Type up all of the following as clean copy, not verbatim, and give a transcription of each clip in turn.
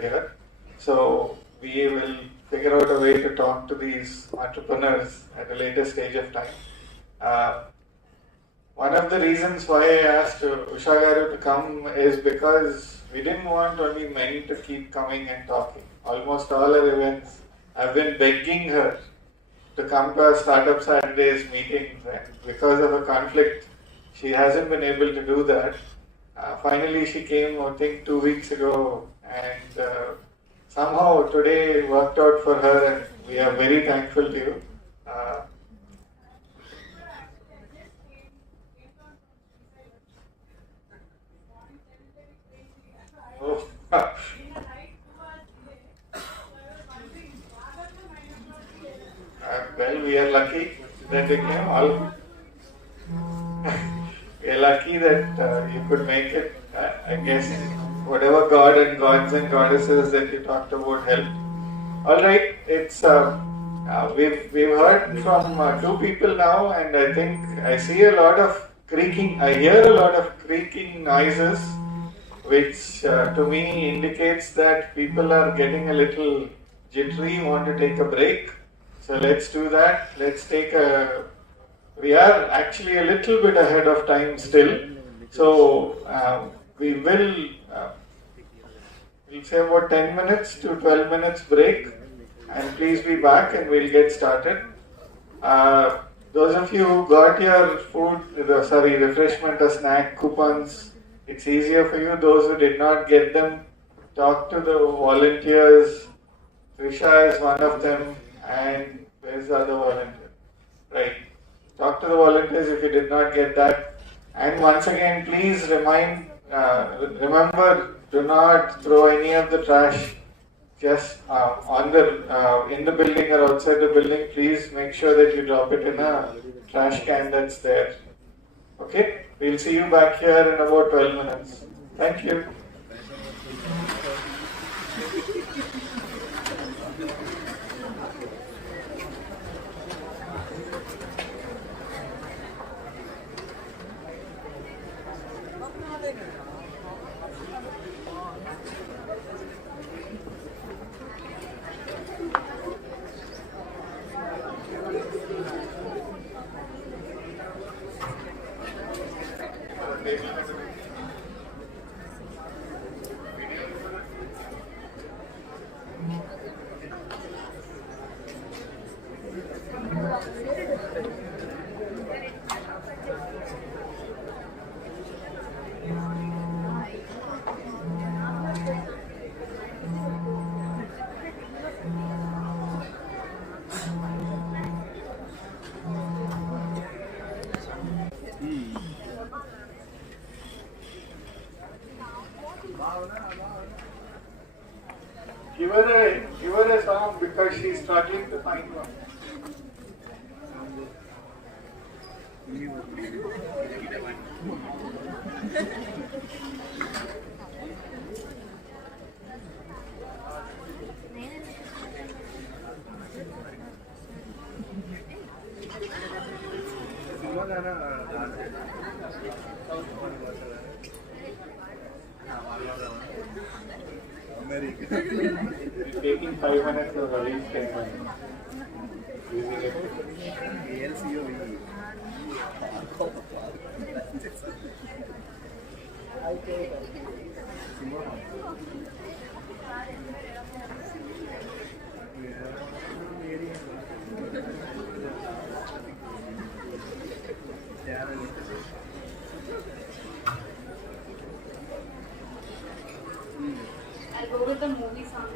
here. So we will figure out a way to talk to these entrepreneurs at a later stage of time. One of the reasons why I asked Usha Garu to come is because we didn't want only men to keep coming and talking. Almost all our events, I've been begging her to come to our Startup Saturdays meetings, and because of a conflict, she hasn't been able to do that. Finally, she came, I think, 2 weeks ago, and somehow today worked out for her, and we are very thankful to you. Oh. Well, we are lucky that they came all. We are lucky that you could make it. I guess whatever God and gods and goddesses that you talked about helped. All right, it's we've heard from two people now, and I think I see a lot of creaking. I hear a lot of creaking noises, which to me indicates that people are getting a little jittery, want to take a break. So let's do that. Let's take a. We are actually a little bit ahead of time still. So we will we'll say about 10 minutes to 12 minutes break, and please be back and we'll get started. Those of you who got your food, refreshment or snack coupons, it's easier for you. Those who did not get them, talk to the volunteers. Trisha is one of them, and where's the other volunteer? Right. Talk to the volunteers if you did not get that. And once again, please remember, do not throw any of the trash just in the building or outside the building. Please make sure that you drop it in a trash can that's there. Okay? We'll see you back here in about 12 minutes. Thank you. Give her a song because she's struggling to find one. It's taking 5 minutes to release 10 minutes. Using it. I'll go with the movie song.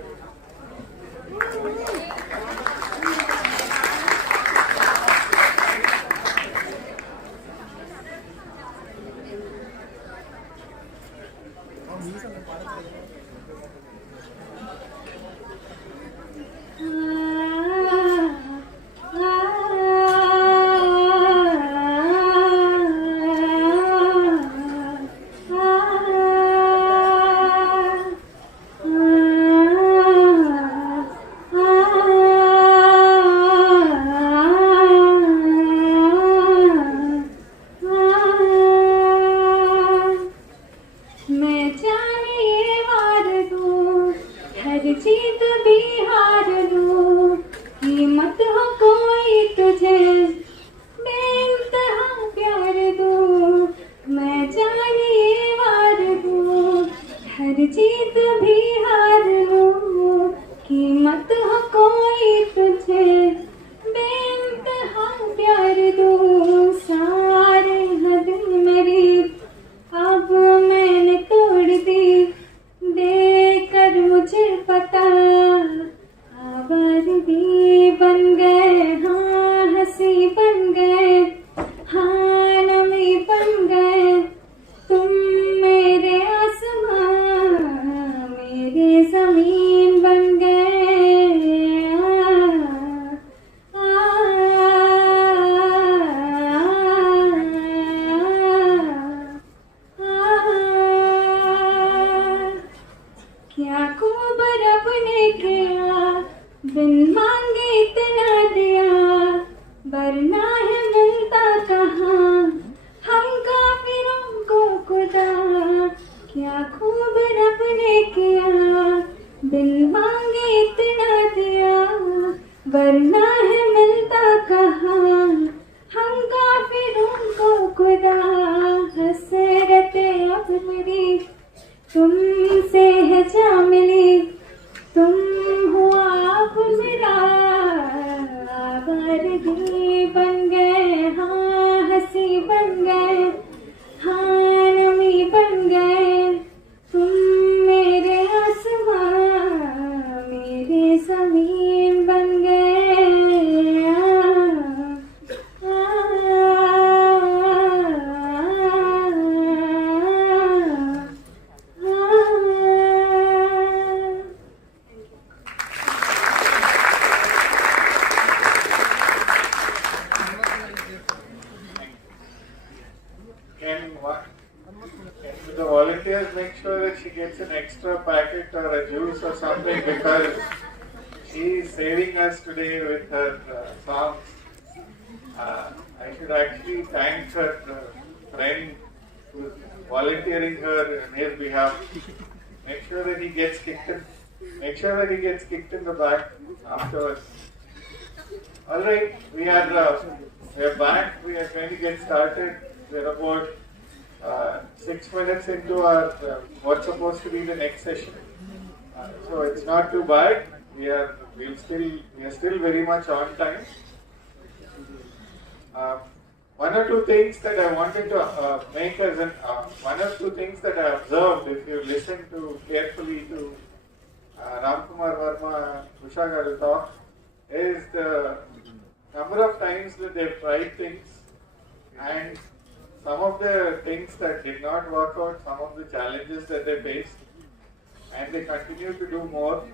जीत भी हार लूं, कीमत हो कोई तुझे बेइंतहा प्यार दूं, मैं जानिए वार दूं, हर जीत भी हार लूं, कीमत हो कोई तुझे बेइंतहा प्यार दूं, सारे हद मेरी अब मैंने तोड़ दी, देकर मुझे पता आवारगी बन गए, हाँ हंसी बन गए, हाँ नमी बन गए, तुम मेरे आसमां मेरी जमीन बन गए, आ, क्या खूब रब ने किया, बिन मांगे इतना दिया, वरना है मिलता कहाँ हम काफिरों को खुदा, क्या खूब रब ने किया, बिन मांगे इतना दिया, वरना है मिलता कहाँ हम काफिरों को खुदा, हसरतें अब मेरी तुमसे है जा मिली, तुम हुआ अब मेरा आवारगी बन गए, हाँ हंसी बन गए, हाँ नमी बन गए, तुम मेरे आसमां मेरी जमीन बन गए, Can the volunteers make sure that she gets an extra packet or a juice or something, because she is saving us today with her songs. I should actually thank her friend who is volunteering her on his behalf. Make sure that he gets kicked in. Make sure that he gets kicked in the back afterwards. All right, we are back. We are going to get started. We're about 6 minutes into our what's supposed to be the next session. So it's not too bad. We are still very much on time. One or two things that I wanted to make as one or two things that I observed, if you listen to carefully to Ramkumar Verma, Usha Garu talk, is the number of times that they've tried things, and some of the things that did not work out, some of the challenges that they faced, and they continue to do more,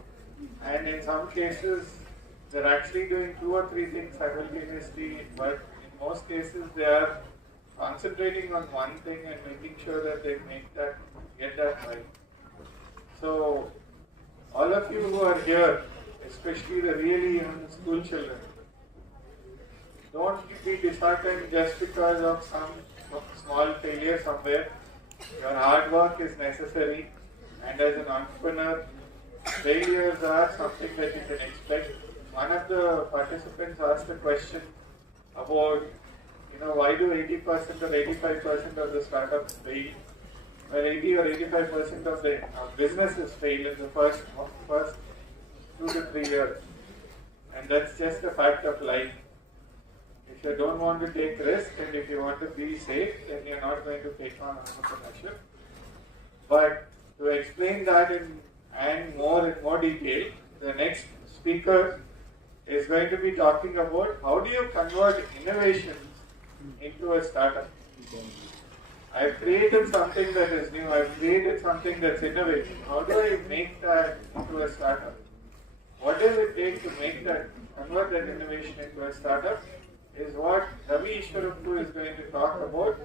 and in some cases they're actually doing 2 or 3 things simultaneously, but in most cases they are concentrating on one thing and making sure that they get that right. So all of you who are here, especially the really young school children, don't be disheartened just because of some small failure somewhere. Your hard work is necessary, and as an entrepreneur, failures are something that you can expect. One of the participants asked a question about, why do 80% or 85% of the startups fail? Well, 80 or 85% of the businesses fail in the first 2 to 3 years, and that's just a fact of life. If you don't want to take risk and if you want to be safe, then you're not going to take on entrepreneurship. But to explain that in more detail, the next speaker is going to be talking about how do you convert innovations into a startup. I've created something that is new, I've created something that's innovative. How do I make that into a startup? What does it take to convert that innovation into a startup? Is what Ravi Ishwarappu is going to talk about.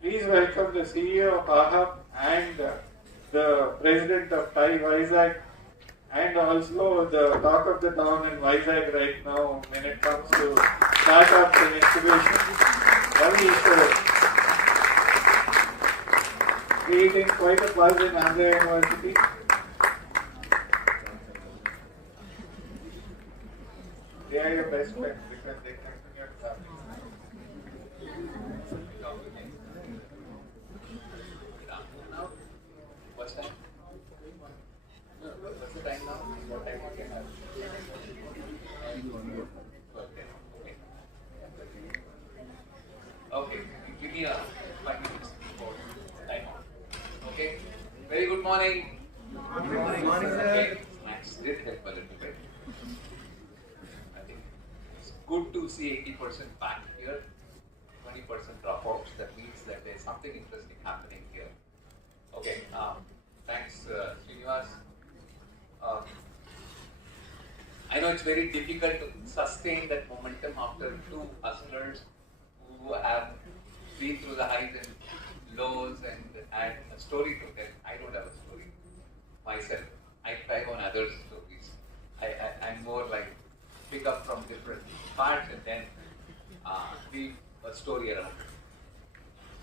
Please welcome the CEO of AHAP and the president of TiE Vizag, and also the talk of the town in Vizag right now when it comes to startups and incubations, Ravi Ishwarappu. Creating quite a buzz in Andhra University. best friends because they continue to love you. Now, what's time? No, what's the time now? What time we can have? Okay. Okay, give me a 5 minutes for time out. Okay. Very good morning. Good morning, sir. Okay. Snacks did help a little bit. I think it's good to see 80% back here, 20% dropouts. That means that there's something interesting happening here. Okay. Thanks, Srinivas. I know it's very difficult to sustain that momentum after two hustlers who have been through the highs and lows and had a story to tell. I don't have a story myself. I thrive on others' stories. I'm more like pick up from different parts and then weave a story around it.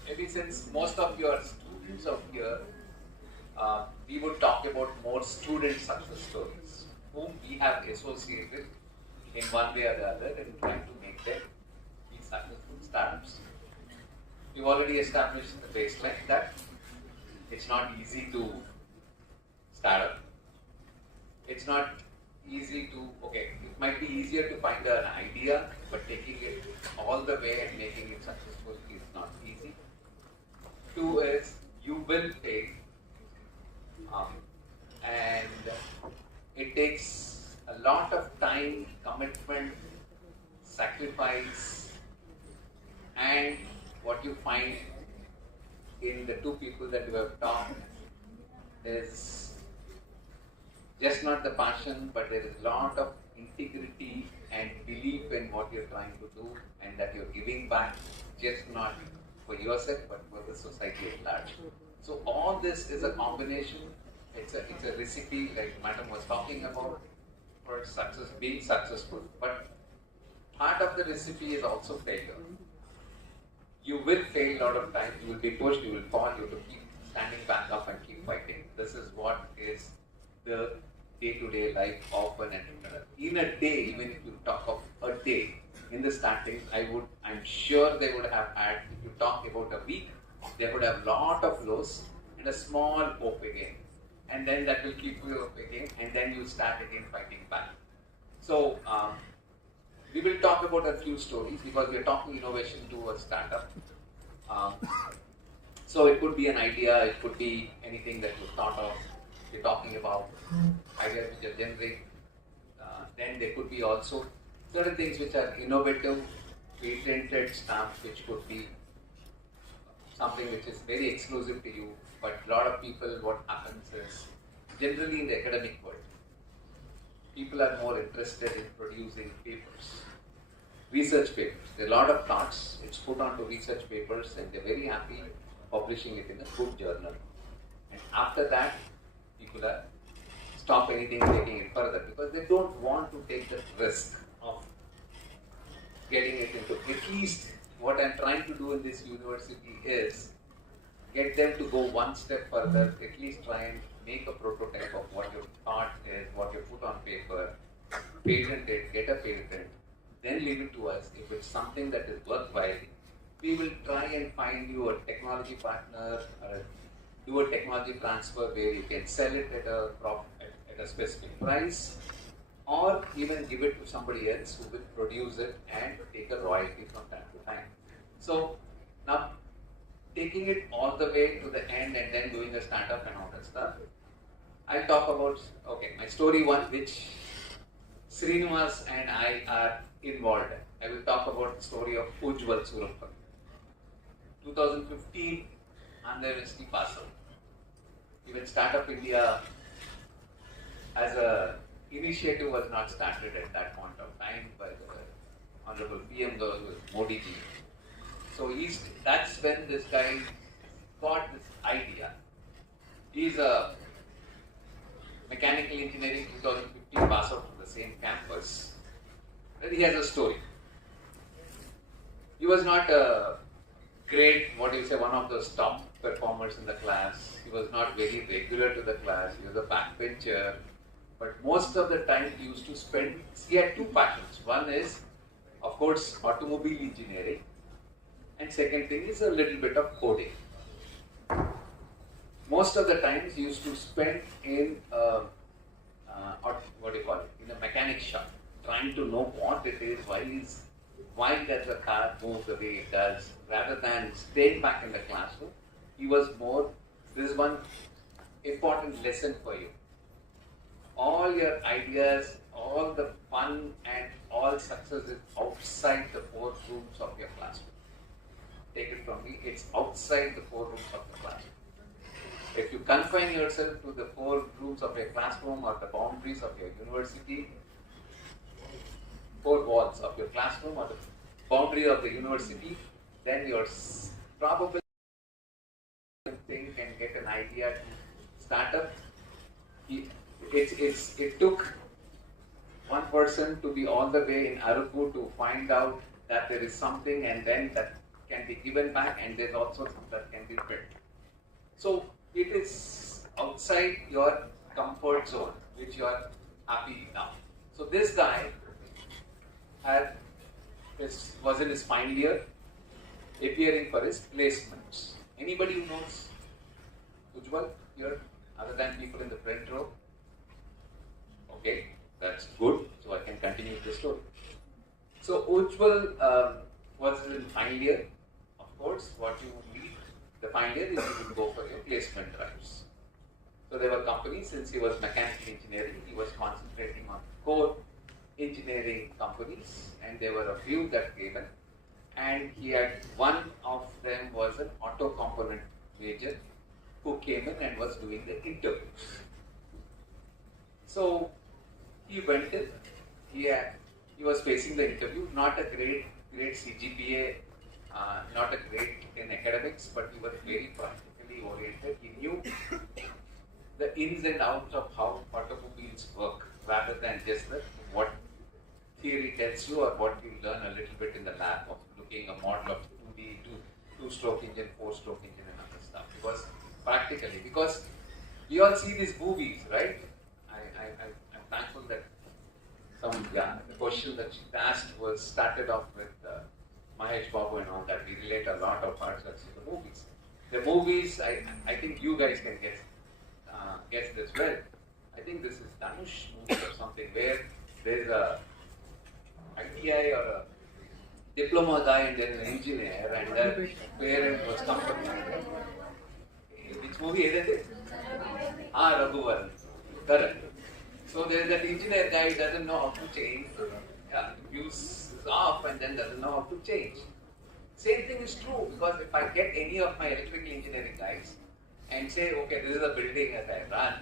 Maybe since most of your students out here, we would talk about more student success stories, whom we have associated in one way or the other and trying to make them be successful startups. We've already established the baseline that it's not easy to start up. It's not easy to, it might be easier to find an idea, but taking it all the way and making it successful is not easy. Two is, you will fail. And it takes a lot of time, commitment, sacrifice, and what you find in the two people that you have talked is just not the passion, but there is a lot of integrity and belief in what you're trying to do and that you're giving back, just not for yourself, but for the society at large. So all this is a combination. It's a recipe, like Madam was talking about, for success, being successful. But part of the recipe is also failure. You will fail a lot of times. You will be pushed. You will fall. You have to keep standing back up and keep fighting. This is what is the day-to-day life of an entrepreneur. In a day, even if you talk of a day, in the starting, I'm sure they would have had, if you talk about a week, they would have a lot of lows and a small hope again. And then that will keep you up again, and then you start again fighting back. So, we will talk about a few stories because we are talking innovation to a startup. So it could be an idea, it could be anything that you thought of. We're talking about ideas which are generic. Then there could be also certain things which are innovative, patented stuff, which could be something which is very exclusive to you. But a lot of people, what happens is, generally in the academic world, people are more interested in producing papers, research papers. There are a lot of thoughts, it's put onto research papers and they're very happy publishing it in a good journal. And after that, people are stop anything taking it further because they don't want to take the risk of getting it into, at least what I'm trying to do in this university is get them to go one step further, at least try and make a prototype of what your thought is, what you put on paper, patent it, get a patent, then leave it to us. If it's something that is worthwhile, we will try and find you a technology partner or do a technology transfer where you can sell it at a specific price or even give it to somebody else who will produce it and take a royalty from time to time. So now taking it all the way to the end and then doing a startup and all that stuff, I'll talk about, my story one which Srinivas and I are involved in. I will talk about the story of Ujjwal Surappan. 2015, Andhra University pass out. Even Startup India as a initiative was not started at that point of time by the Honorable PM Modi ji. So that's when this guy got this idea. He's a mechanical engineering 2015 pass out from the same campus. And he has a story. He was not a great, one of those top performers in the class. He was not very regular to the class. He was a backbencher. But most of the time he used to spend, he had two passions. One is, of course, automobile engineering, and second thing is a little bit of coding. Most of the times he used to spend in what do you call it, in a mechanic shop, trying to know what it is, why does the car move the way it does, rather than staying back in the classroom. He was more, this is one important lesson for you. All your ideas, all the fun and all success is outside the four rooms of your classroom. Take it from me, it's outside the four rooms of the classroom. If you confine yourself to the four rooms of your classroom or the boundaries of your university, four walls of your classroom or the boundary of the university, then you're probably think and get an idea to start up. It took one person to be all the way in Arupu to find out that there is something, and then that can be given back, and there's also something that can be built. So it is outside your comfort zone, which you are happy now. So this guy was in his final year, appearing for his placements. Anybody who knows Ujjwal here, other than people in the front row? Okay, that's good. So I can continue the story. So Ujjwal was in final year. Of course, what you need the final year is you would go for your placement drives. So there were companies, since he was mechanical engineering, he was concentrating on core engineering companies, and there were a few that came in. And he had, one of them was an auto component major who came in and was doing the interviews. So he went in, he was facing the interview, not a great CGPA, not a great in academics, but he was very practically oriented. He knew the ins and outs of how automobiles work, rather than just what theory tells you or what you learn a little bit in the lab of looking a model of 2D, two-stroke engine, four-stroke engine and other stuff. Because practically, because we all see these movies, right? I'm thankful that the question that she asked started off with Mahesh Babu and all that. We relate a lot of our success to the movies. The movies, I think you guys can guess this well. I think this is Dhanush movie or something where there's a ITI or a diploma guy and there's an engineer, and the parent was comfortable. Which movie is it? Raghuvaran. Correct. So there's that engineer guy who doesn't know how to change. Use is off and then doesn't know how to change. Same thing is true, because if I get any of my electrical engineering guys and say, okay, this is a building as I run,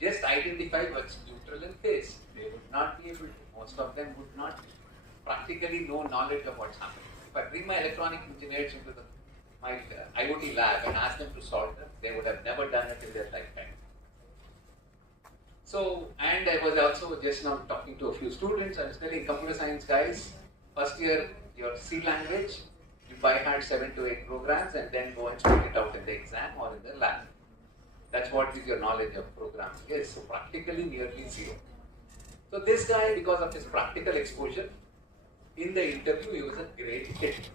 just identify what's neutral and phase. They would not be able to. Most of them would not practically know knowledge of what's happening. If I bring my electronic engineers into my IoT lab and ask them to solve them, they would have never done it in their lifetime. So, and I was also just now talking to a few students. I was telling computer science guys, first year your C language, you by heart 7 to 8 programs and then go and spit it out in the exam or in the lab. That's what is your knowledge of programming. Yes, so practically nearly zero. So this guy, because of his practical exposure, in the interview he was a great hit.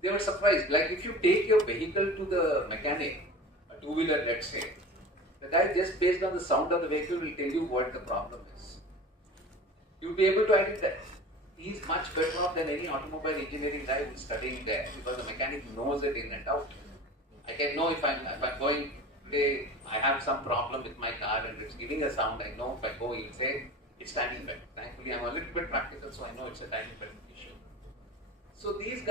They were surprised. Like if you take your vehicle to the mechanic, a two-wheeler let's say, the guy just based on the sound of the vehicle will tell you what the problem is. You'll be able to identify. He's much better off than any automobile engineering guy who's studying there, because the mechanic knows it in and out. I can know if I'm going today, I have some problem with my car and it's giving a sound. I know if I go, he'll say it's timing belt. Thankfully, I'm a little bit practical, so I know it's a timing belt issue. So this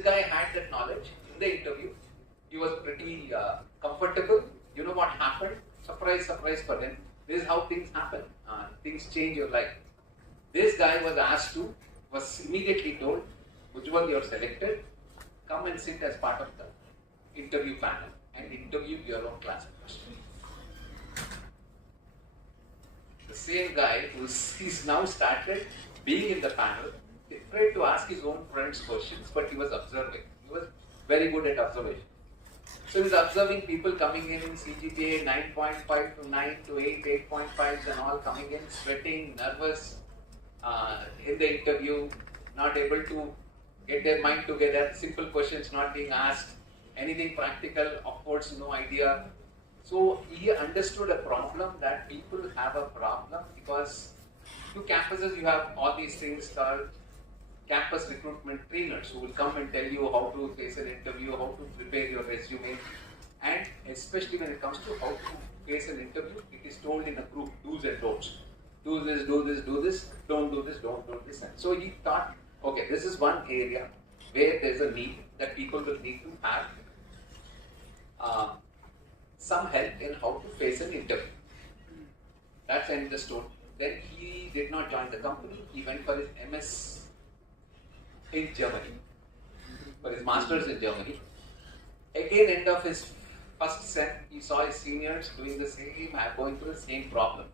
guy had that knowledge. In the interview, he was pretty comfortable. You know what happened? Surprise, surprise for him. This is how things happen. Things change your life. This guy was immediately told, Ujjwal, you're selected. Come and sit as part of the interview panel and interview your own classmates. The same guy he's now started being in the panel, afraid to ask his own friends questions, but he was observing. He was very good at observation. So he's observing people coming in CGPA 9.5 to 9 to 8, 8.5s and all coming in, sweating, nervous in the interview, not able to get their mind together, simple questions not being asked, anything practical, of course, no idea. So he understood a problem that people have a problem because to campuses you have all these things called campus recruitment trainers who will come and tell you how to face an interview, how to prepare your resume, and especially when it comes to how to face an interview, it is told in a group, do's and don'ts. Do this, do this, do this, don't do this, don't do this. And so he thought, okay, this is one area where there is a need that people will need to have some help in how to face an interview. That's understood. Then he did not join the company. He went for his MS in Germany, for his master's in Germany. Again, end of his first sem, he saw his seniors doing the same, going through the same problem,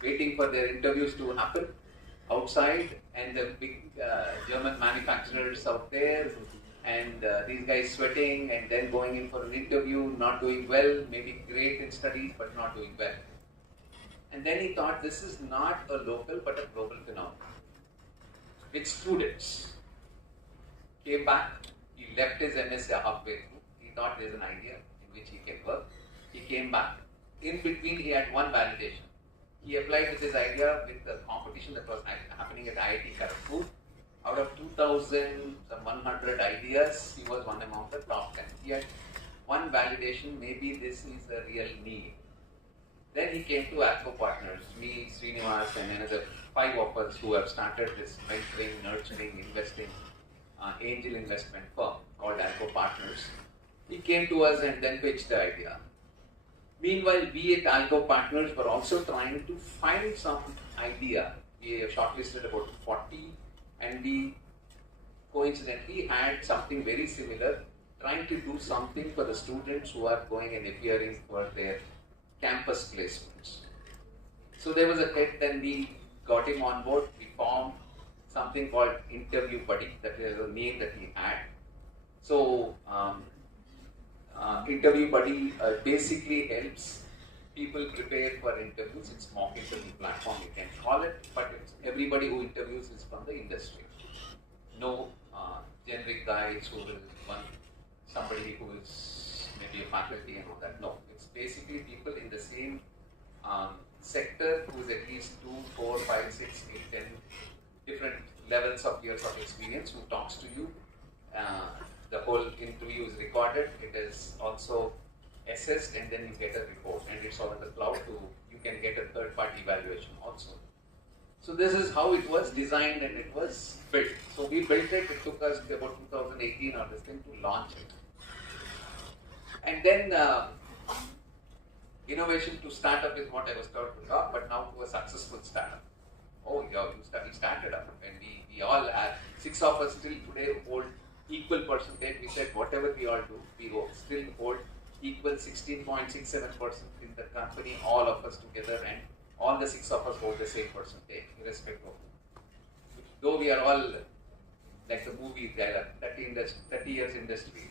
waiting for their interviews to happen outside, and the big German manufacturers out there, and these guys sweating and then going in for an interview, not doing well, maybe great in studies but not doing well. And then he thought this is not a local but a global phenomenon. With students, came back, he left his MSc halfway through, he thought there's an idea in which he can work. He came back, in between he had one validation. He applied with his idea with the competition that was happening at IIT Kharagpur. Out of 2,100 ideas, he was one among the top 10. He had one validation, maybe this is a real need. Then he came to Alco Partners, me, Srinivas, and another 5 of us who have started this mentoring, nurturing, investing, angel investment firm called Alco Partners. He came to us and then pitched the idea. Meanwhile, we at Alco Partners were also trying to find some idea. We shortlisted about 40, and we coincidentally had something very similar, trying to do something for the students who are going and appearing for their campus placements. So there was a tech, then we got him on board. We formed something called Interview Buddy, that is a name that he had. So Interview Buddy basically helps people prepare for interviews. It's mock interview platform, you can call it, but it's everybody who interviews is from the industry. No generic guys who will want somebody who is maybe a faculty and all that. No, it's basically people in the same sector who's at least 2, 4, 5, 6, 8, 10 different levels of years of experience who talks to you. The whole interview is recorded. It is also assessed, and then you get a report, and it's all in the cloud. You can get a third-party evaluation also. So this is how it was designed and it was built. So we built it. It took us about 2018 or this thing to launch it. And then innovation to startup is what I was taught to talk, but now to a successful startup. Oh, yeah, we started up, and we all have 6 of us still today hold equal percentage. We said whatever we all do, we still hold equal 16.67% in the company, all of us together, and all the 6 of us hold the same percentage, irrespective of. Though we are all like the movie dialogue, 30 years industry,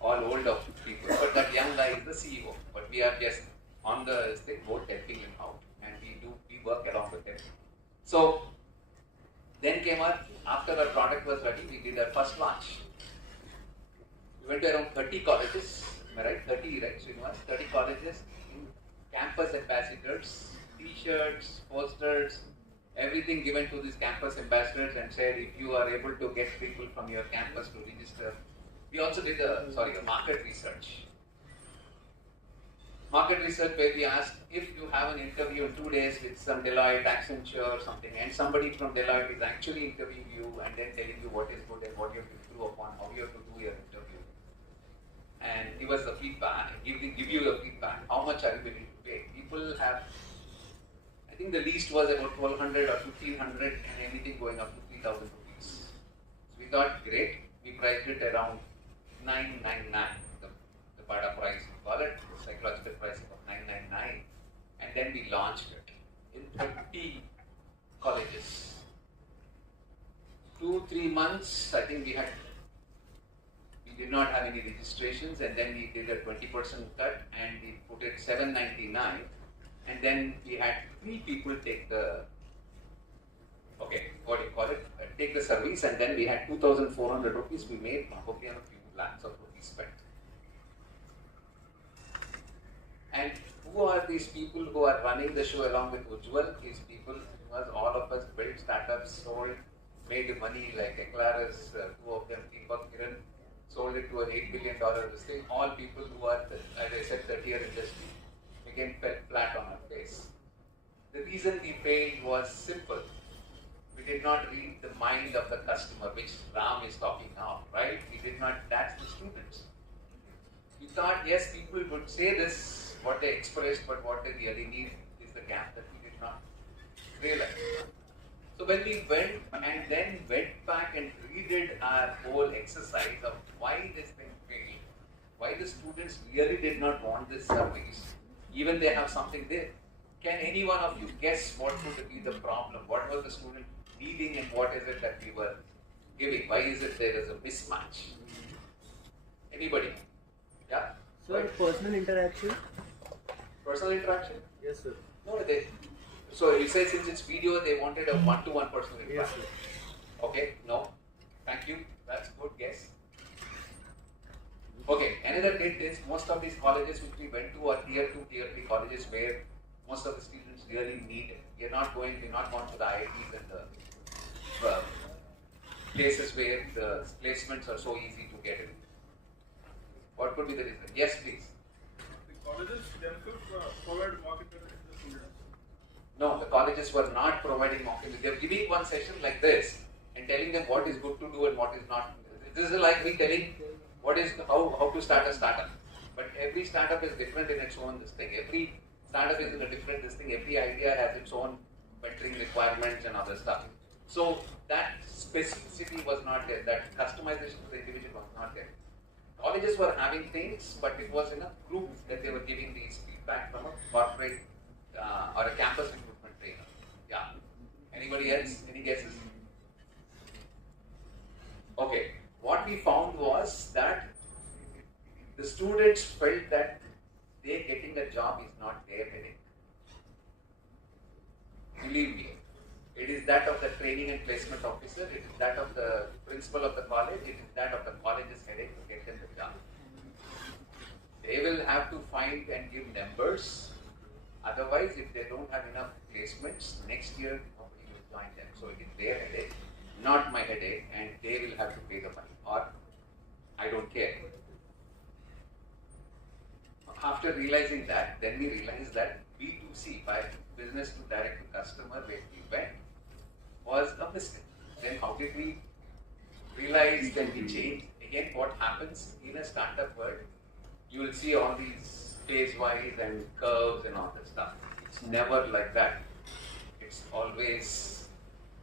all old of people, but that young guy is the CEO. But we are just on the thing, both helping him out, and we work along with him. So then came after our product was ready, we did our first launch. We went to around 30 colleges, am I right? 30, right? Srinivas? 30 colleges, campus ambassadors, t-shirts, posters, everything given to these campus ambassadors, and said if you are able to get people from your campus to register. We also did a market research. Market research where we asked if you have an interview in 2 days with some Deloitte, Accenture or something, and somebody from Deloitte is actually interviewing you and then telling you what is good and what you have to improve upon, how you have to do your interview. And give us the feedback, give you the feedback, how much are you willing to pay? People have, I think the least was about 1,200 or 1,500 and anything going up to 3,000 rupees. So we thought, great, we priced it around 999, the Bada price we call it, the psychological pricing of 999, and then we launched it in 30 colleges. 2-3 months, I think we did not have any registrations, and then we did a 20% cut and we put it 799, and then we had 3 people take the take the service, and then we had 2,400 rupees. We made probably a few lakhs of rupees spent. And who are these people who are running the show along with Ujjwal? These people, because all of us built startups, sold, made money like Eclairus, 2 of them, Deepak, Kiran, sold it to an $8 billion this thing. All people who are, as I said, 30-year industry, again fell flat on our face. The reason we failed was simple. We did not read the mind of the customer, which Ram is talking now, right? We did not, that's the students. We thought, yes, people would say this, what they expressed, but what they really need is the gap that we did not realize. So when we went and then went back and redid our whole exercise of why this thing failed, why the students really did not want this service, even they have something there. Can any one of you guess what could be the problem? What was the student needing and what is it that we were giving? Why is it there is a mismatch? Anybody? Yeah? Sir, personal interaction? Personal interaction? Yes, sir. No, so you say since it's video, they wanted a one-to-one personal Yes, interaction. sir. Okay, no. Thank you. That's good guess. Okay, another bit is most of these colleges which we went to are tier 2, tier 3 colleges where most of the students really need it. We're not going to the IITs and the places where the placements are so easy to get in. What could be the reason? Yes, please. The colleges themselves provide mock interviews to the students. No, the colleges were not providing mock interviews. They were giving one session like this and telling them what is good to do and what is not. This is like me telling what is how to start a startup. But every startup is different in its own this thing. Every startup is in a different this thing. Every idea has its own mentoring requirements and other stuff. So that specificity was not there. That customization to the individual was not there. Colleges were having things, but it was in a group that they were giving these feedback from a corporate or a campus recruitment trainer. Yeah. Anybody else? Any guesses? Okay. What we found was that the students felt that they getting a job is not their headache. Believe me. It is that of the training and placement officer, it is that of the principal of the college, it is that of the college's headache to get them the job. They will have to find and give numbers. Otherwise, if they don't have enough placements, next year nobody will join them. So it is their headache, not my headache, and they will have to pay the money. Or I don't care. After realizing that, then we realized that B2C, by business to direct to customer, where we went, was a mistake. Then how did we realize that we changed? Again, what happens in a startup world, you will see all these phase-wise and curves and all that stuff. It's never like that. It's always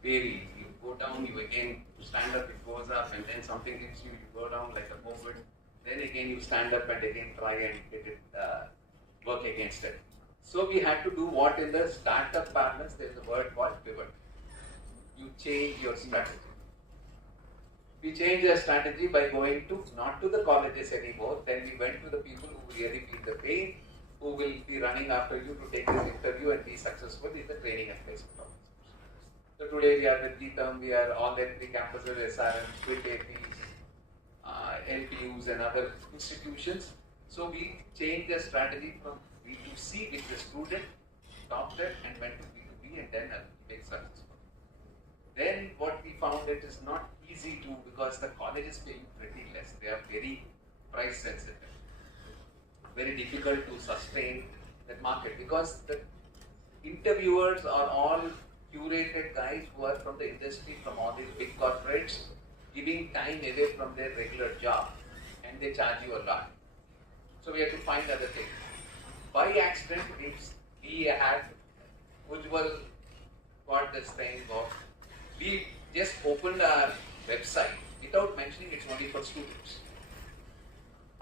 varied. You go down, you again stand up, it goes up, and then something hits you, you go down like a COVID. Then again you stand up and again try and get it, work against it. So we had to do what in the startup parlance, there is a word called pivot. You change your strategy. We changed our strategy by going to not to the colleges anymore. Then we went to the people who really feel the pain, who will be running after you to take this interview and be successful in the training and placement officers. So today we are with GTAM, we are all the 3 campuses, SRM, Quit APs, LPUs and other institutions. So we changed the strategy from B2C with the student, stopped it and went to B2B and then make successful. Then what we found it is not easy to, because the colleges pay pretty less. They are very price sensitive. Very difficult to sustain that market because the interviewers are all curated guys who are from the industry, from all these big corporates, giving time away from their regular job, and they charge you a lot. So we have to find other things. By accident, we had Ujjwal got this thing of, we just opened our website without mentioning it's only for students.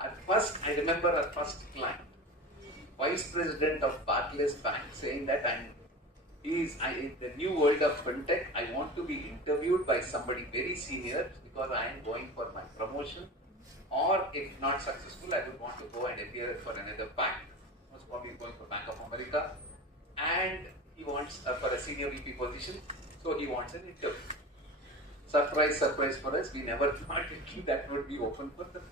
At first, I remember our first client, Vice President of Barclays Bank, saying that in the new world of fintech, I want to be interviewed by somebody very senior because I am going for my promotion or if not successful, I would want to go and appear for another bank. Most probably going for Bank of America, and he wants for a senior VP position, so he wants an interview. Surprise, surprise for us, we never thought that would be open for the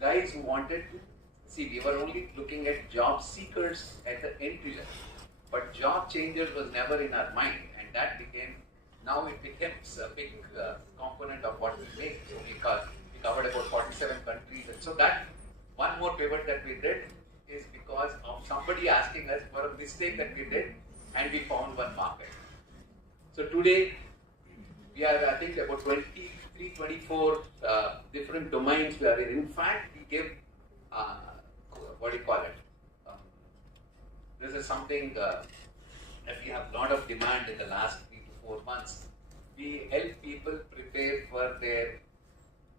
guys who wanted to see. We were only looking at job seekers at the entry level, but job changers was never in our mind, and that became, now it becomes a big component of what we make. So we covered about 47 countries, and so that one more pivot that we did is because of somebody asking us for a mistake that we did, and we found one market. So today, we are, I think, about 23, 24 different domains we are in. In fact, we give, what do you call it? This is something that we have a lot of demand in the last 3 to 4 months. We help people prepare for their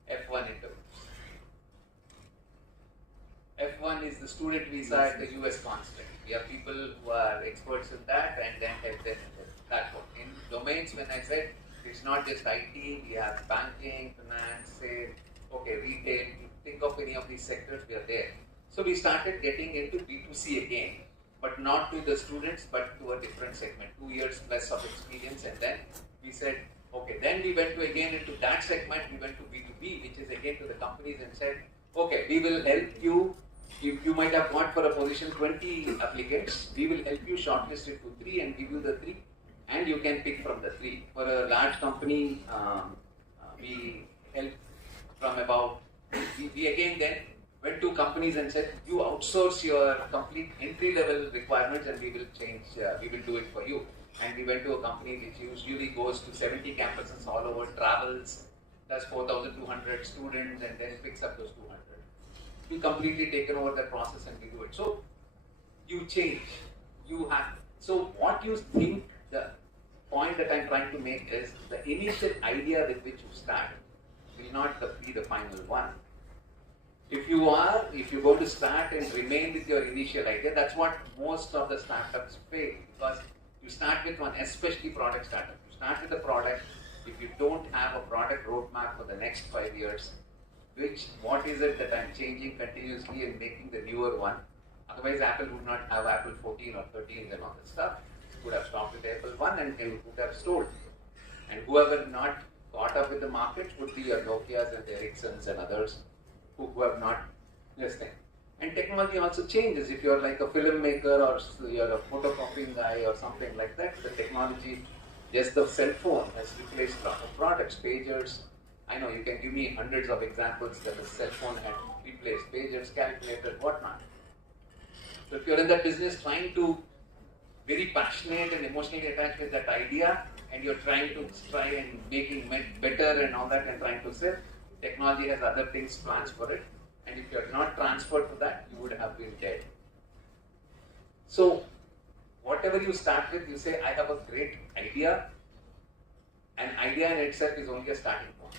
F1 interviews. F1 is the student visa at the US consulate. We have people who are experts in that and then help them in that one. In domains, when I said it's not just IT, we have banking, finance, sales, retail. You think of any of these sectors, we are there. So we started getting into B2C again, but not to the students, but to a different segment, 2 years plus of experience, and then we said, okay, then we went to again into that segment, we went to B2B, which is again to the companies, and said, okay, we will help you. If you might have got for a position 20 applicants, we will help you shortlist it to 3 and give you the 3, and you can pick from the 3. For a large company, we help from about, we again then went to companies and said, you outsource your complete entry level requirements and we will change, we will do it for you. And we went to a company which usually goes to 70 campuses all over, travels, does 4,200 students, and then picks up those 200. We completely taken over that process and we do it. So you change, you have. So what you think, the point that I'm trying to make is the initial idea with which you start will not be the final one. If you're going to start and remain with your initial idea, that's what most of the startups fail, because you start with one, especially product startup. You start with a product. If you don't have a product roadmap for the next 5 years, what is it that I'm changing continuously and making the newer one? Otherwise, Apple would not have Apple 14 or 13 and all that stuff. It would have stopped with Apple 1 and it would have stored. And whoever not caught up with the market would be your Nokias and Ericssons and others who have not listening. And technology also changes. If you're like a filmmaker or you're a photocopying guy or something like that, the technology, just the cell phone has replaced a lot of products, pagers. I know you can give me hundreds of examples that the cell phone had replaced, pagers, calculators, whatnot. So if you're in that business trying to very passionate and emotionally attached with that idea, and you're trying to and making it better and all that and trying to sell, technology has other things plans for it. And if you're not transferred to that, you would have been dead. So whatever you start with, you say, I have a great idea. An idea in itself is only a starting point.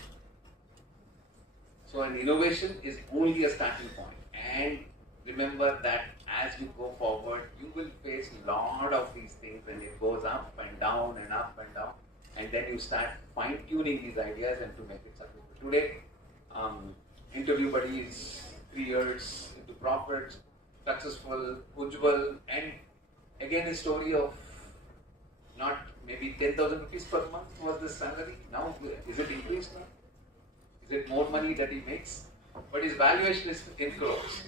So an innovation is only a starting point. And remember that as you go forward, you will face a lot of these things, and it goes up and down and up and down. And then you start fine-tuning these ideas and to make it successful. Today, Interview Buddy is 3 years into profits, successful, Ujjwal, and again a story of not maybe 10,000 rupees per month was the salary. Now, is it increased now? Is it more money that he makes? But his valuation is in crores.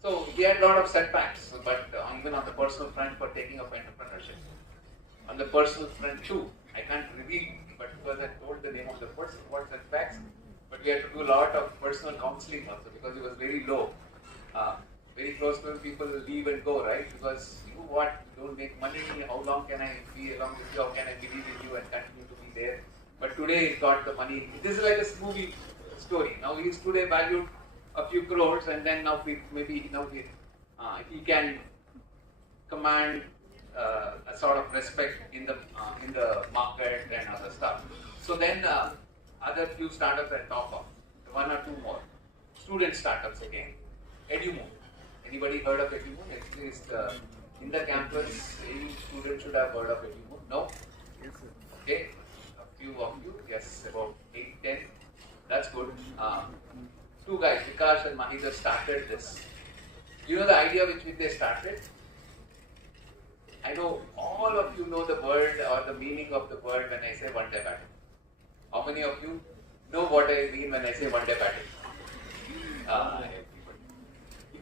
So he had a lot of setbacks, but even on the personal front for taking up entrepreneurship. On the personal front too, I can't reveal, but because I told the name of the person, what setbacks, but we had to do a lot of personal counseling also because it was very low. Very close to him, people leave and go, right? Because you don't make money, how long can I be along with you, how can I believe in you and continue to be there? But today he got the money. This is like a movie story. Now he's today valued a few crores, and then now he can command a sort of respect in the market and other stuff. So then other few startups I talk of, 1 or 2 more. Student startups again. EduMove. Anybody heard of EduMove? At least in the campus, any student should have heard of EduMove. No? Yes, sir. Okay. A few of you, yes, about 8, 10. That's good. two guys, Vikas and Mahidhar, started this. You know the idea which they started? I know all of you know the word or the meaning of the word when I say one day batting. How many of you know what I mean when I say one day batting?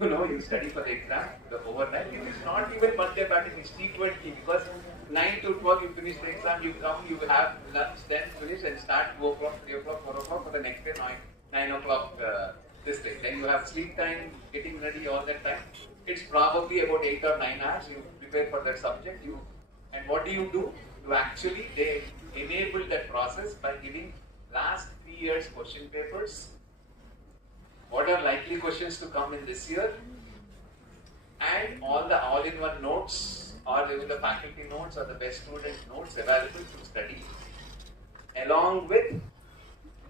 You know, you study for the exam, the overnight. It is not even one day batting, it's T20 because 9 to 12 you finish the exam, you come, you have lunch, then finish and start 2 o'clock, 3 o'clock, 4 o'clock for the next day, 9 o'clock this day. Then you have sleep time, getting ready all that time. It's probably about 8 or 9 hours you prepare for that subject. And what do? To actually, they enable that process by giving last 3 years question papers. What are likely questions to come in this year? And all the all-in-one notes or even the faculty notes or the best student notes available to study. Along with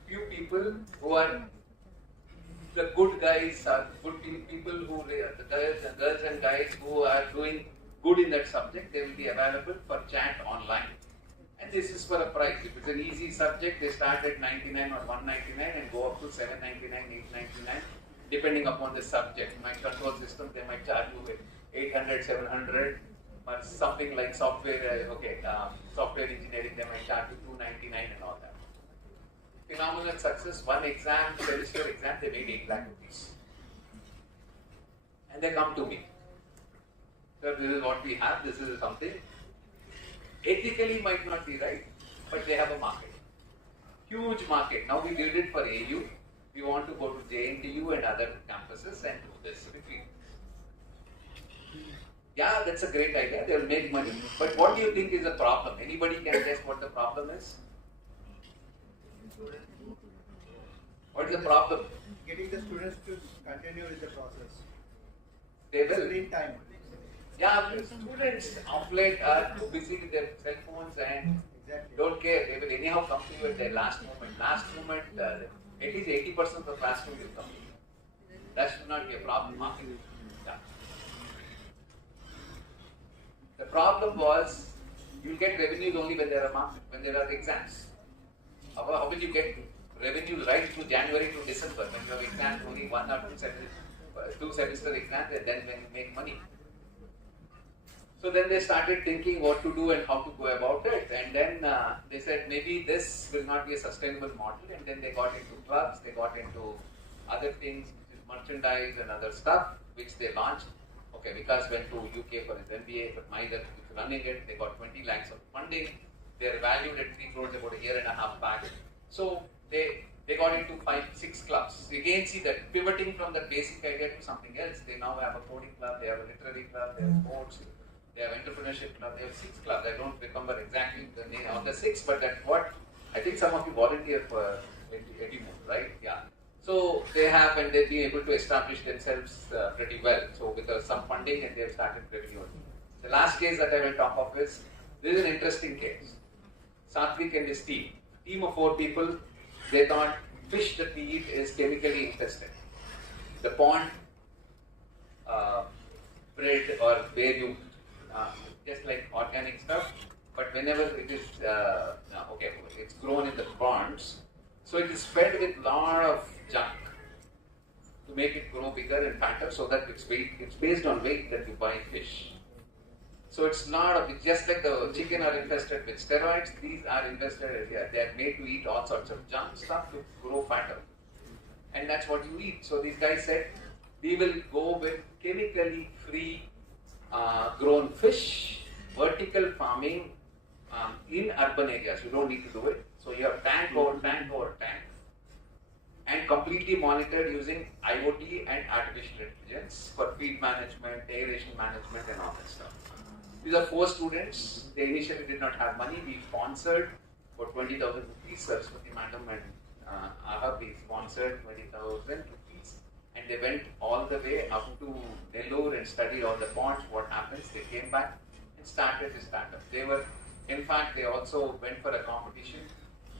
few people who are the good guys or good people who the girls and guys who are doing good in that subject, they will be available for chat online. And this is for a price. If it's an easy subject, they start at 99 or 199 and go up to 799, 899, depending upon the subject. My control system, they might charge you with 800, 700, or something like software, software engineering, they might charge you 299 and all that. Phenomenal success. One exam, semester exam, they made 8 lakh rupees. And they come to me. So this is what we have, this is something. Ethically might not be right, but they have a market. Huge market. Now we did it for AU. We want to go to JNTU and other campuses and do this. Yeah, that's a great idea. They'll make money. But what do you think is the problem? Anybody can guess what the problem is? What is the problem? Getting the students to continue with the process. They will. Screen time. Yeah, students of late are too busy with their cell phones and don't care. They will anyhow come to you at their last moment. Last moment, at least 80% of the classroom will come. That should not be a problem. Yeah. The problem was you get revenues only when there are exams. How will you get revenues right through January to December when you have exams only 1 or 2 semester exams and then when you make money? So then they started thinking what to do and how to go about it, and then they said maybe this will not be a sustainable model, and then they got into clubs, they got into other things, merchandise and other stuff, which they launched. Okay, Vikas went to UK for his MBA, but Mahidhar is running it. They got 20 lakhs of funding. They are valued at 3 crores about a year and a half back. So they got into 5-6 clubs. You again see that pivoting from the basic idea to something else. They now have a coding club, they have a literary club, they have sports. They have entrepreneurship club, they have 6 clubs. I don't remember exactly the name of the 6, but that's what I think some of you volunteer for Edimove, right? Yeah. So they have, and they've been able to establish themselves pretty well. So with some funding, and they've started revenue. The last case that I will talk of is this is an interesting case. Satvik and his team of 4 people, they thought fish that we eat is chemically infested. The pond bread or where you just like organic stuff, but whenever it is it's grown in the ponds, so it is fed with lot of junk to make it grow bigger and fatter, so that it's based on weight that you buy fish. So it's just like the chicken are infested with steroids, these are infested, they are made to eat all sorts of junk stuff to grow fatter, and that's what you eat. So these guys said we will go with chemically free grown fish, vertical farming in urban areas. You don't need to do it. So you have tank over tank over tank, and completely monitored using IoT and artificial intelligence for feed management, aeration management, and all that stuff. These are 4 students. They initially did not have money. We sponsored for 20,000 rupees. Saraswati Madam and Ahab, we sponsored 20,000 rupees. And they went all the way up to Nellore and studied all the ponds, what happens. They came back and started the startup. In fact, they also went for a competition.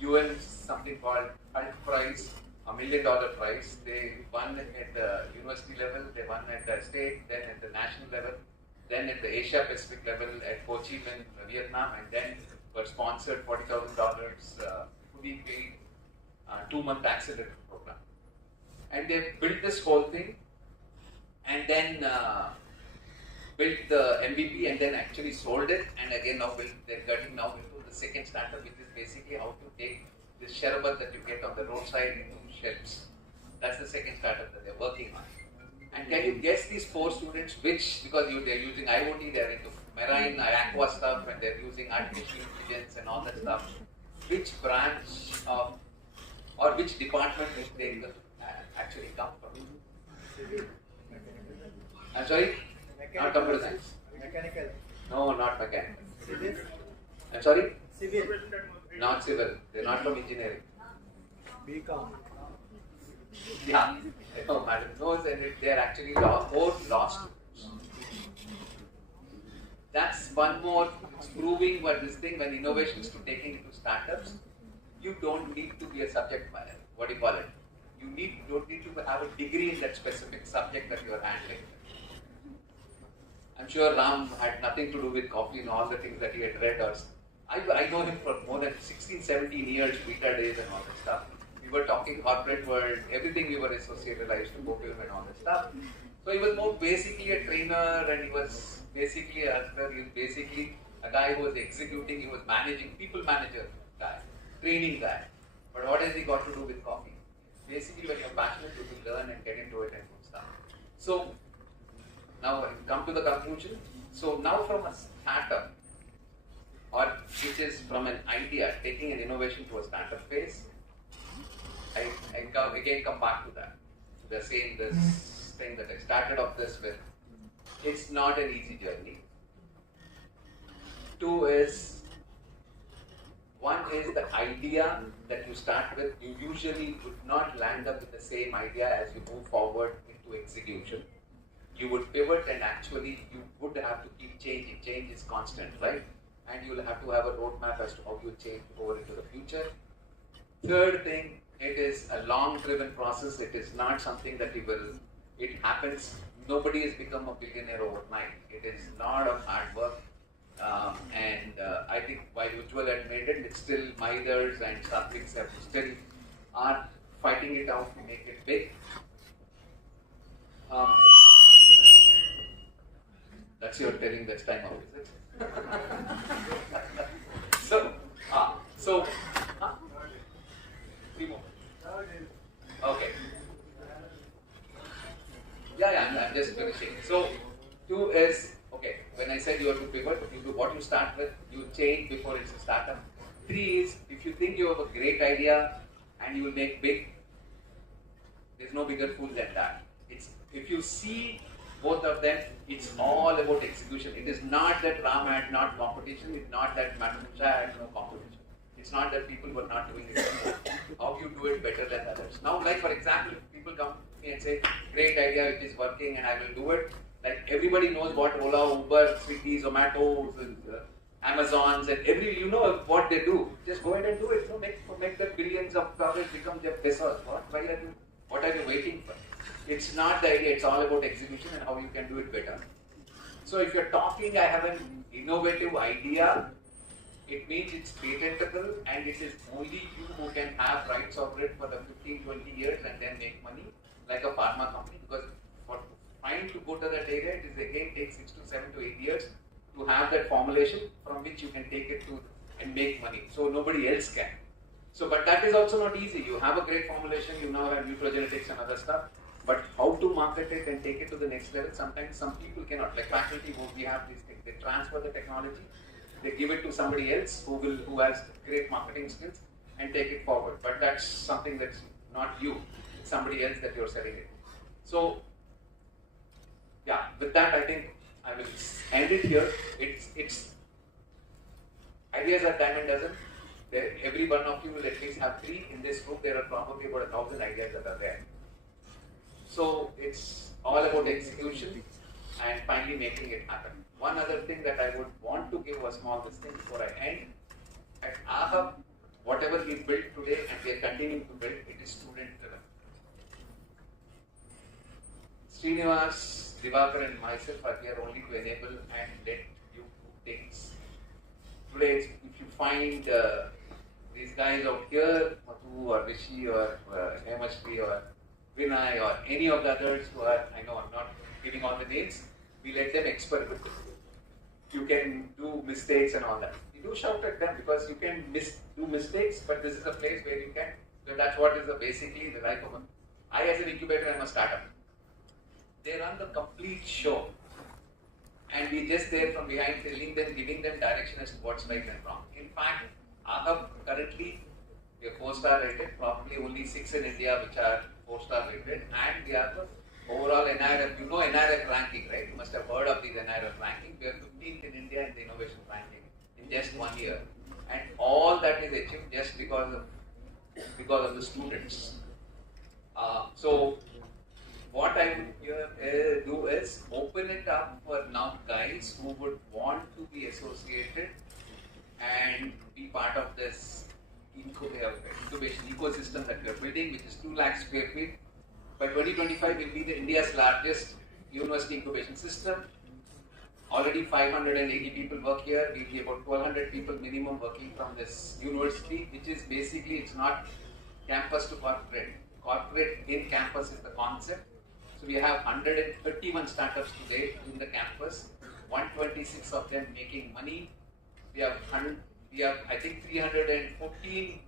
UN, something called Hulk Prize, $1 million prize. They won at the university level, they won at the state, then at the national level, then at the Asia Pacific level at Ho Chi Minh, Vietnam, and then were sponsored $40,000 fully paid 2-month accelerator program. And they built this whole thing, and then built the MVP, and then actually sold it, and again now they're getting now into the second startup, which is basically how to take this sharbat that you get on the roadside into shelves. That's the second startup that they're working on. And can you guess these 4 students which, because they're using IoT, they're into marine, aqua stuff, and they're using artificial intelligence and all that stuff. Which branch of, or which department they actually come from? I'm sorry? Not computer science. Mechanical. No, not mechanical. Civil. I'm sorry? Civil. Not civil. They're not from engineering. BCom. Yeah. No, madam knows, and they're actually both law students. That's one more proving what this thing, when innovations to taking into startups, you don't need to be a subject matter. What do you call it? You don't need to have a degree in that specific subject that you are handling. I'm sure Ram had nothing to do with coffee and all the things that he had read. I know him for more than 16, 17 years, beta days and all that stuff. We were talking corporate world, everything we were associated, I used to go to him and all that stuff. So he was more basically a trainer, and he was basically a husband, he was basically a guy who was executing, he was managing, people manager guy, training guy. But what has he got to do with coffee? Basically, when you're passionate, you will learn and get into it and do stuff. So now come to the conclusion. So now from a startup, or which is from an idea, taking an innovation to a startup phase, I again come back to that. They're saying this thing that I started off this with. It's not an easy journey. 2 is, 1 is the idea that you start with. You usually would not land up with the same idea as you move forward into execution. You would pivot, and actually you would have to keep changing. Change is constant, right? And you will have to have a roadmap as to how you change over into the future. 3rd thing, it is a long-driven process. It is not something that it happens. Nobody has become a billionaire overnight. It is a lot of hard work. I think while Ujjwal had made it, it's still Maidars and Satviks have still are fighting it out to make it big. That's your telling that's time out, is it? So, 3 more. Okay. Yeah, I'm just finishing. So, 2 is, okay, when I said you have to pivot, you do what you start with, you change before it's a startup. 3 is, if you think you have a great idea and you will make big, there's no bigger fool than that. If you see both of them, it's all about execution. It is not that Ram had not competition, it's not that Madam Usha had no competition. It's not that people were not doing it before. How you do it better than others. Now, like for example, if people come to me and say, great idea, it is working and I will do it. Like everybody knows what Ola, Uber, Swiggy, Zomato, Amazons, and you know what they do. Just go ahead and do it. Make the billions of dollars become Jeff Bezos. What are you waiting for? It's not the idea, it's all about execution and how you can do it better. So if you're talking, I have an innovative idea, it means it's patentable and it is only you who can have rights of it for the 15-20 years and then make money, like a pharma company, because for trying to go to that area, it is again takes 6 to 7 to 8 years to have that formulation from which you can take it to and make money. So nobody else can. So, but that is also not easy. You have a great formulation, you now have nutrogenetics and other stuff, but how to market it and take it to the next level, sometimes some people cannot. Like faculty, we have these things, they transfer the technology, they give it to somebody else who has great marketing skills and take it forward. But that's something that's not you, it's somebody else that you're selling it. So, yeah, with that I think I will end it here. It's ideas are dime a dozen. Every one of you will at least have 3. In this group, there are probably about 1,000 ideas that are there. So it's all about execution and finally making it happen. One other thing that I would want to give a small thing before I end. At AHUB, whatever we built today and we are continuing to build, it is student driven. Srinivas, Divakar and myself are here only to enable and let you do things. Today, if you find these guys out here, Madhu or Rishi or Hemashri or Vinay or any of the others who are, I know I'm not giving all the names, we let them experiment. You can do mistakes and all that. You do shout at them because you can do mistakes, but this is a place where you can, so that's what is basically the life of I as an incubator, I'm a startup. They run the complete show. And we just there from behind telling them, giving them direction as to what's right and wrong. In fact, our hub currently, we are 4-star rated, probably only 6 in India which are 4-star rated, and we are the overall NIRF, you know NIRF ranking, right? You must have heard of these NIRF ranking. We are 15th in India in the innovation ranking in just 1 year. And all that is achieved just because of the students. So what I would here do is open it up for now guys who would want to be associated and be part of this incubation ecosystem that we are building, which is 2 lakh square feet. By 2025, will be the India's largest university incubation system. Already 580 people work here. We'll be about 1,200 people minimum working from this university, which is basically, it's not campus to corporate. Corporate in campus is the concept. So we have 131 startups today in the campus, 126 of them making money. We have I think 314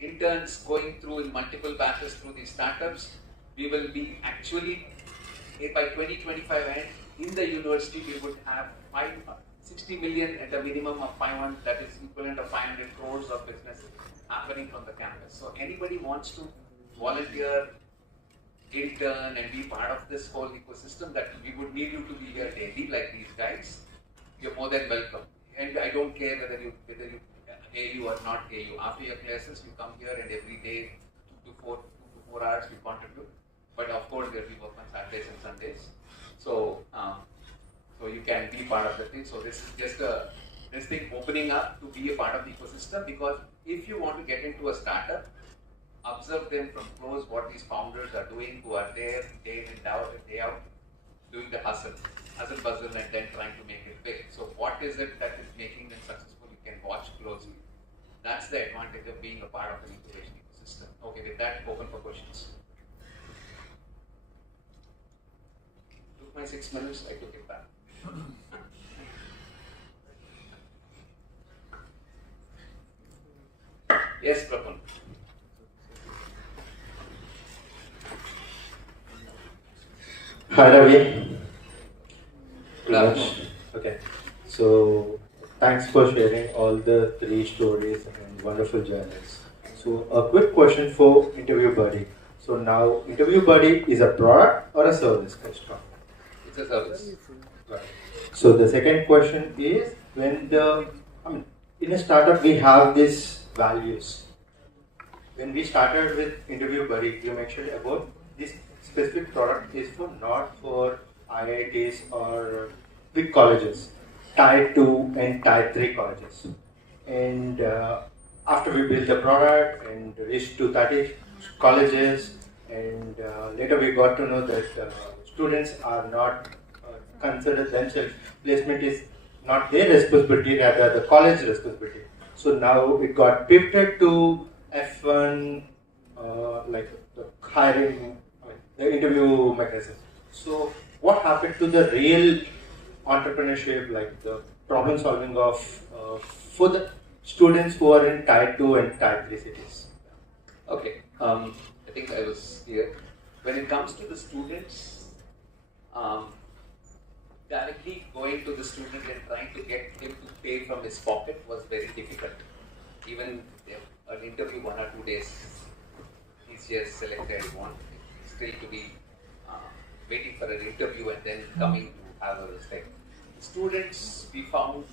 interns going through in multiple batches through these startups. We will be actually, by 2025 end, in the university we would have 60 million at a minimum of 500, that is equivalent of 500 crores of business happening from the campus. So anybody wants to volunteer, intern and be part of this whole ecosystem, that we would need you to be here daily like these guys, you're more than welcome. And I don't care whether you AU or not AU. After your classes, you come here and every day 2 to 4 hours you contribute. But of course, there will be work on Saturdays and Sundays. So, so you can be part of the thing. So this is just this thing opening up to be a part of the ecosystem, because if you want to get into a startup, observe them from close, what these founders are doing, who are there day in, day out, doing the hustle bustle, and then trying to make it big. So what is it that is making them successful? You can watch closely. That's the advantage of being a part of an incubation ecosystem. Okay, with that, open for questions. Took my 6 minutes, I took it back. Yes, Prabhu. Hi Ravi. Good afternoon. Okay, so thanks for sharing all the 3 stories and wonderful journeys. So a quick question for Interview Buddy. So now Interview Buddy is a product or a service customer? It's a service. Right. So the second question is, when in a startup we have these values. When we started with Interview Buddy, you mentioned about this specific product is not for IITs or big colleges, Tier 2 and Tier 3 colleges. And after we built the product and reached to 30 colleges, and later we got to know that students are not considered themselves, placement is not their responsibility, rather the college responsibility. So now it got pivoted to F1, like the hiring, the interview mechanism. So what happened to the real entrepreneurship, like the problem solving of for the students who are in Tier 2 and Tier 3 cities? Okay, I think I was here. When it comes to the students, directly going to the student and trying to get him to pay from his pocket was very difficult. Even an interview 1 or 2 days, he's just selected one, still to be waiting for an interview and then coming to have a respect. Students, we found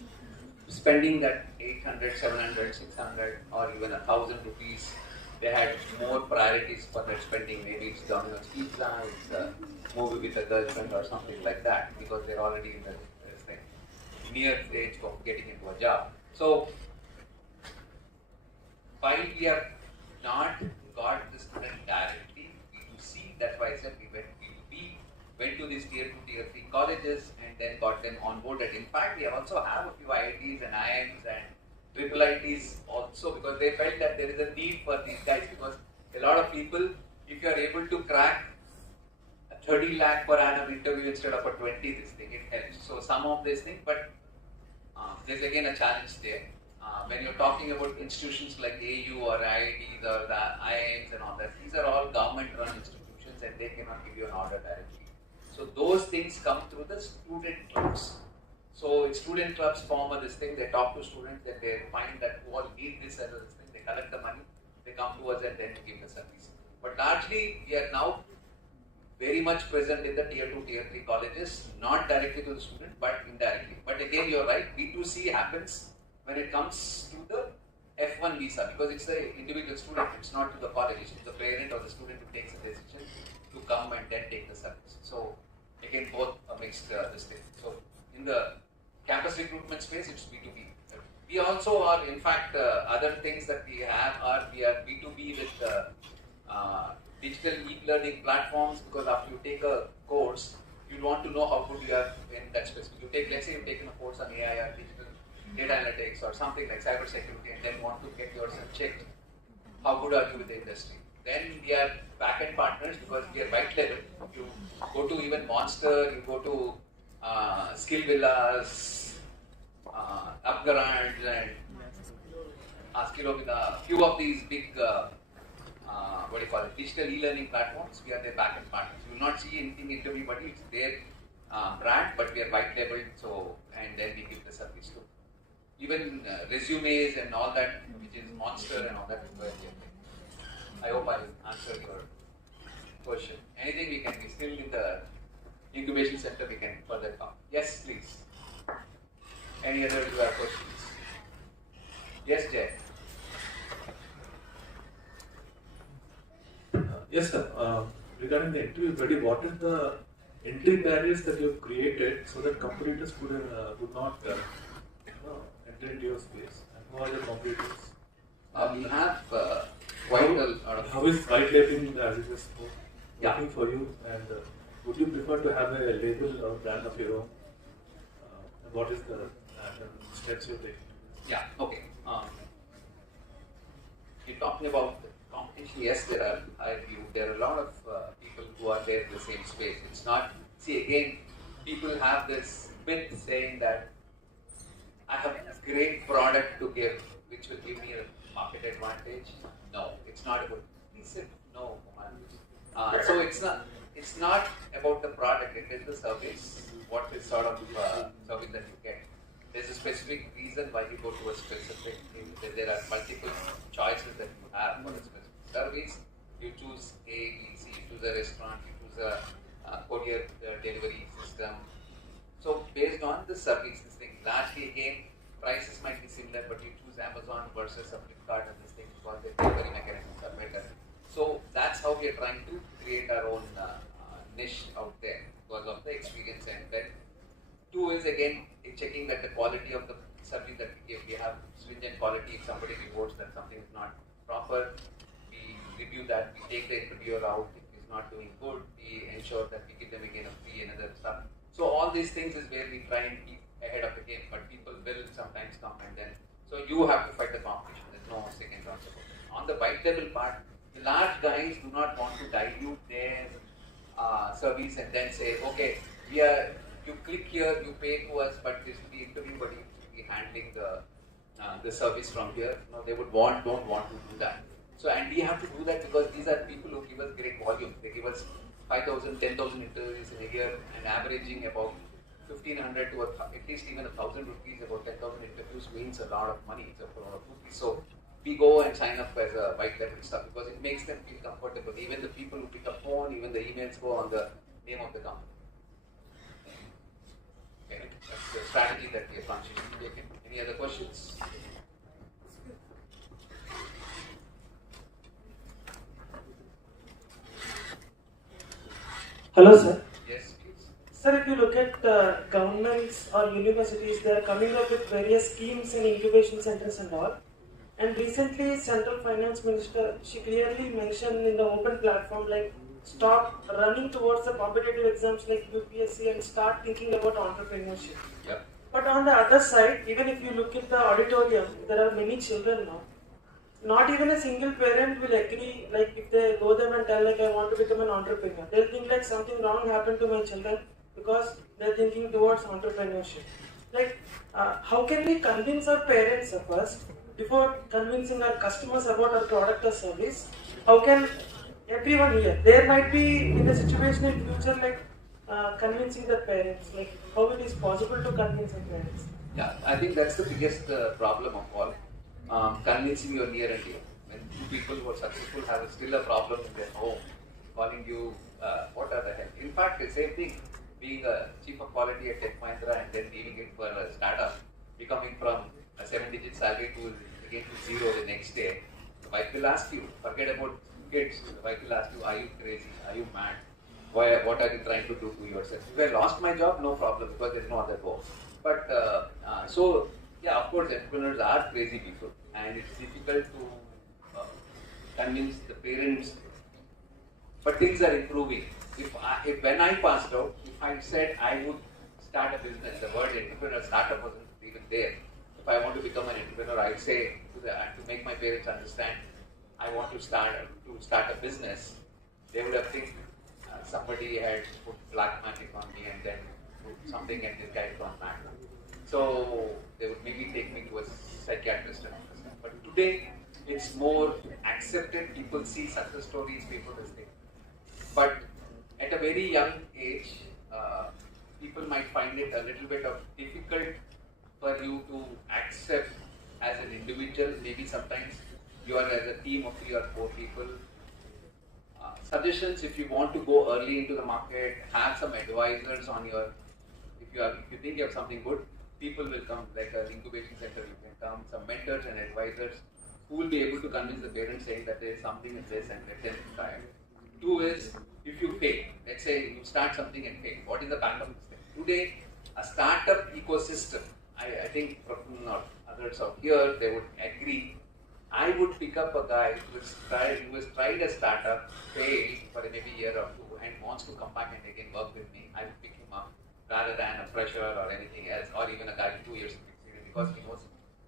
spending that 800, 700, 600 or even 1,000 rupees, they had more priorities for their spending. Maybe it's Domino's Pizza, it's a movie with a girlfriend or something like that, because they're already in the near stage of getting into a job. So, while we have not got the student directly, we do see, that's why I said we went to these Tier 2, Tier 3 colleges and then got them onboarded. In fact, we also have a few IITs and IIMs and triple IITs also, because they felt that there is a need for these guys, because A lot of people, if you are able to crack a 30 lakh per annum interview instead of a 20, this thing, it helps. So some of this thing, but there's again a challenge there. When you're talking about institutions like AU or IITs or the IIMs and all that, these are all government-run institutions and they cannot give you an order directly. So those things come through the student clubs. So student clubs form this thing, they talk to students and they find that who all need this and this thing, they collect the money, they come to us and then we give the service. But largely, we are now very much present in the tier 2, tier 3 colleges, not directly to the student, but indirectly. But again, you're right, B2C happens when it comes to the F1 visa, because it's the individual student, it's not to the college, it's to the parent or the student who takes a decision to come and then take the service. So again, both are mixed this thing. So in the campus recruitment space, it's B2B. We also are, in fact, other things that we have are, we are B2B with digital e-learning platforms, because after you take a course, you want to know how good you are in that specific. You take, let's say you've taken a course on AI or digital data analytics or something like cyber security, and then want to get yourself checked. How good are you with the industry? Then we are back-end partners because we are white label. You go to even Monster, you go to Skill Villas, Upgrad, and Skillovida, few of these big digital e-learning platforms. We are their back-end partners. You will not see anything into everybody. It's their brand, but we are white labeled. So, and then we give the service to even resumes and all that, which is Monster and all that. I hope I answered your question. Anything we can be still in the incubation center, we can further come. Yes, please. Any other questions? Yes, Jay. Yes, sir. Regarding the interview, Buddy, what is the entry barriers that you have created so that competitors would not enter into your space? And who are the competitors? We have quite a lot of. How is white labeling as it is Yeah. working for you? And would you prefer to have a label or brand of your own? And what is the steps you're taking? Yeah, okay. You're talking about the competition. Yes, there are a lot of people who are there in the same space. It's not, see again, people have this myth saying that I have a great product to give, which will give me a market advantage. No, it's not about, he said no. So it's not about the product, it is the service, what is sort of service that you get. There's a specific reason why you go to a specific thing. There are multiple choices that you have for a specific service. You choose A, B, C, you choose a restaurant, you choose a courier delivery system. So based on the service, this thing, largely again, prices might be similar, but you choose Amazon versus a Flipkart and this thing because the delivery mechanisms are better. So that's how we are trying to create our own niche out there because of the experience. And then two is again checking that the quality of the service that we give, we have stringent quality. If somebody reports that something is not proper, we review that, we take the interviewer out. If he's not doing good, we ensure that we give them again a free and other stuff. So all these things is where we try and keep ahead of the game, but people will sometimes come and then, so you have to fight the competition. There's no second thoughts about it. On the white label part, the large guys do not want to dilute their service and then say, okay, you click here, you pay to us, but this will be interview, but you will be handling the service from here. No, they don't want to do that. So, and we have to do that because these are people who give us great volume. They give us 5,000, 10,000 interviews in a year and averaging about 1,500 to at least even 1,000 rupees, about 10,000 interviews means a lot of money. It's a lot of rupees. So we go and sign up as a white label stuff because it makes them feel comfortable. Even the people who pick up phone, even the emails go on the name of the company. Okay, that's the strategy that we are consciously taking. Any other questions? Hello, sir. Yes, please. Sir, if you look at governments or universities, they are coming up with various schemes and incubation centers and all. And recently, Central Finance Minister, she clearly mentioned in the open platform, like, stop running towards the competitive exams like UPSC and start thinking about entrepreneurship. Yep. But on the other side, even if you look at the auditorium, there are many children now. not even a single parent will agree, like if they go them and tell like I want to become an entrepreneur, they'll think like something wrong happened to my children because they're thinking towards entrepreneurship. Like how can we convince our parents first before convincing our customers about our product or service? How can everyone here, there might be in a situation in future like convincing the parents, like how it is possible to convince the parents? Yeah, I think that's the biggest problem of all. Convincing your near and dear. When two people who are successful have still a problem in their home, calling you, what are the hell? In fact, the same thing. Being a chief of quality at Tech Mahindra and then leaving it for a startup, becoming from a 7-digit salary to again to zero the next day. The wife will ask you, forget about kids, the wife will ask you, are you crazy? Are you mad? What are you trying to do to yourself? If I lost my job, no problem because there is no other go. But so, yeah, of course, entrepreneurs are crazy people and it's difficult to convince the parents. But things are improving. If when I passed out, if I said I would start a business, the word entrepreneur startup wasn't even there. If I want to become an entrepreneur, I'd say to make my parents understand I want to start a business. They would have think somebody had put black magic on me and then put something and this guy gone mad. So they would maybe take me to a psychiatrist and understand. But today it's more accepted. People see success stories, people think. But at a very young age, people might find it a little bit of difficult for you to accept as an individual. Maybe sometimes you are as a team of 3 or 4 people. Suggestions: if you want to go early into the market, have some advisors on your. If you think you have something good, people will come, like an incubation center. You can come, some mentors and advisors who will be able to convince the parents, saying that there is something in this and let them try it. 2 is, if you fail, let's say you start something and fail, what is the backup system? Today, a startup ecosystem, I think Prafull or others out here, they would agree. I would pick up a guy who has tried a startup, failed for maybe a year or 2 and wants to come back and again work with me. I would pick him up rather than a fresher or anything else, or even a guy with 2 years of experience, because he knows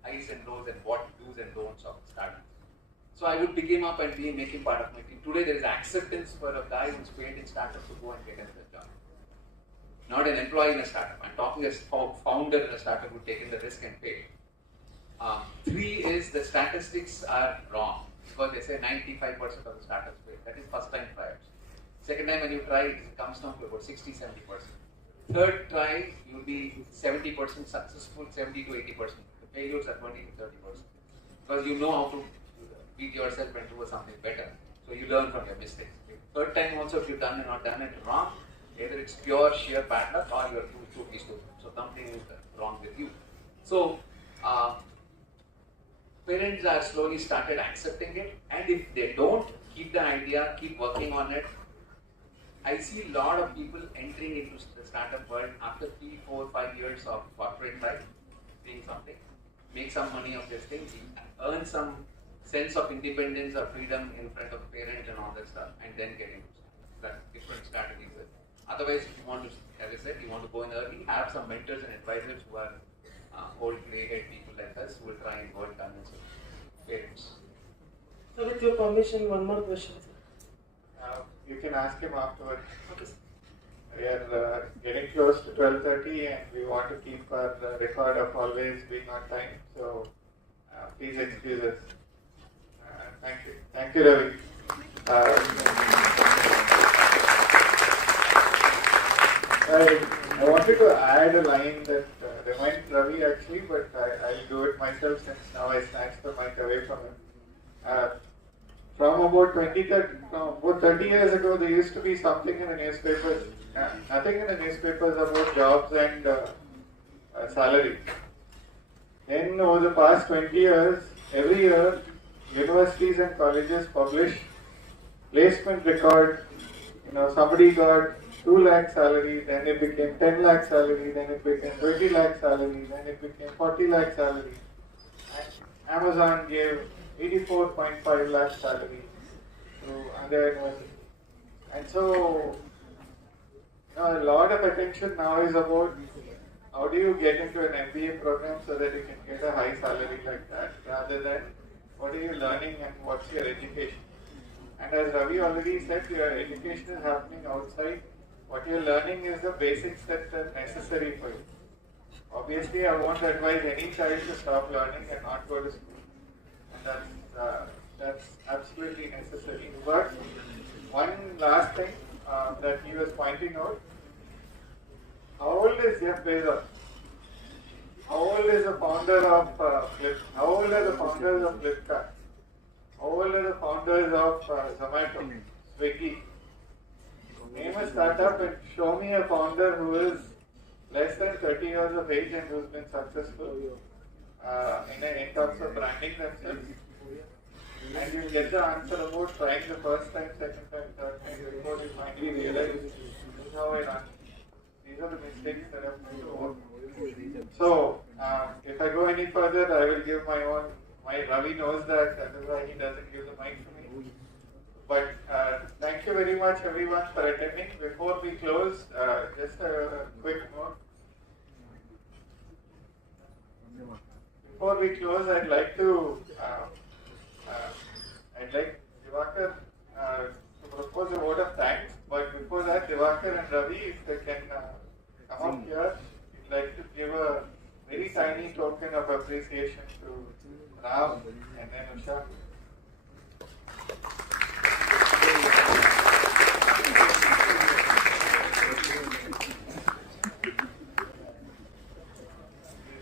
highs and lows and what do's and don'ts of startup. So I would pick him up and make him part of my team. Today there is acceptance for a guy who's failed in startup to go and get another job. Not an employee in a startup. I'm talking as a founder in a startup who's taken the risk and failed. 3 is the statistics are wrong, because they say 95% of the startups fail. That is first time trials. Second time when you try, it comes down to about 60-70%. Third try, you'll be 70% successful, 70 to 80%. The failures are 20 to 30%. Because you know how to beat yourself and do something better. So you learn from your mistakes. Third time also, if you've done and not done it wrong, either it's pure sheer bad luck or you're too stupid. So something is wrong with you. So parents are slowly started accepting it, and if they don't, keep the idea, keep working on it. I see a lot of people entering into the startup world after 3, 4, 5 years of corporate life, doing something, make some money of this thing, earn some sense of independence or freedom in front of parents and all that stuff, and then get into that different strategies. Otherwise, if you want to, as I said, you want to go in early, have some mentors and advisors who are old grey-haired people like us who will try and go and convince parents. So with your permission, one more question, sir. You can ask him afterwards. Okay, sir. We are getting close to 12:30 and we want to keep our record of always being on time. So please excuse us. Thank you. Thank you, Ravi. I wanted to add a line that reminds Ravi actually, but I'll do it myself since now I snatched the mic away from him. From about 30 years ago, there used to be something in the newspapers, nothing in the newspapers about jobs and salary. Then over the past 20 years, every year, universities and colleges publish placement record. Somebody got 2 lakh salary, then it became 10 lakh salary, then it became 20 lakh salary, then it became 40 lakh salary. And Amazon gave 84.5 lakh salary to Andhra University. And so, a lot of attention now is about how do you get into an MBA program so that you can get a high salary like that, rather than what are you learning and what's your education. And as Ravi already said, your education is happening outside. What you're learning is the basics that are necessary for you. Obviously, I won't advise any child to stop learning and not go to school. And that's absolutely necessary. But one last thing that he was pointing out, how old is Jeff Bezos? How old is the founder of How old are the founders of Flipkart? How old are the founders of Zomato, Swiggy? Name a startup and show me a founder who is less than 30 years of age and who's been successful in terms of branding themselves. And you'll get the answer about trying the first time, second time, third time before you finally realize this is how I run. These are the mistakes that I've made to work. So, if I go any further, I will give my own. My Ravi knows that is why he doesn't give the mic to me. But thank you very much, everyone, for attending. Before we close, just a quick note. Before we close, I'd like Divakar to propose a vote of thanks. But before that, Divakar and Ravi, if they can come up here, I'd like to give a very tiny token of appreciation to Ram and then Usha.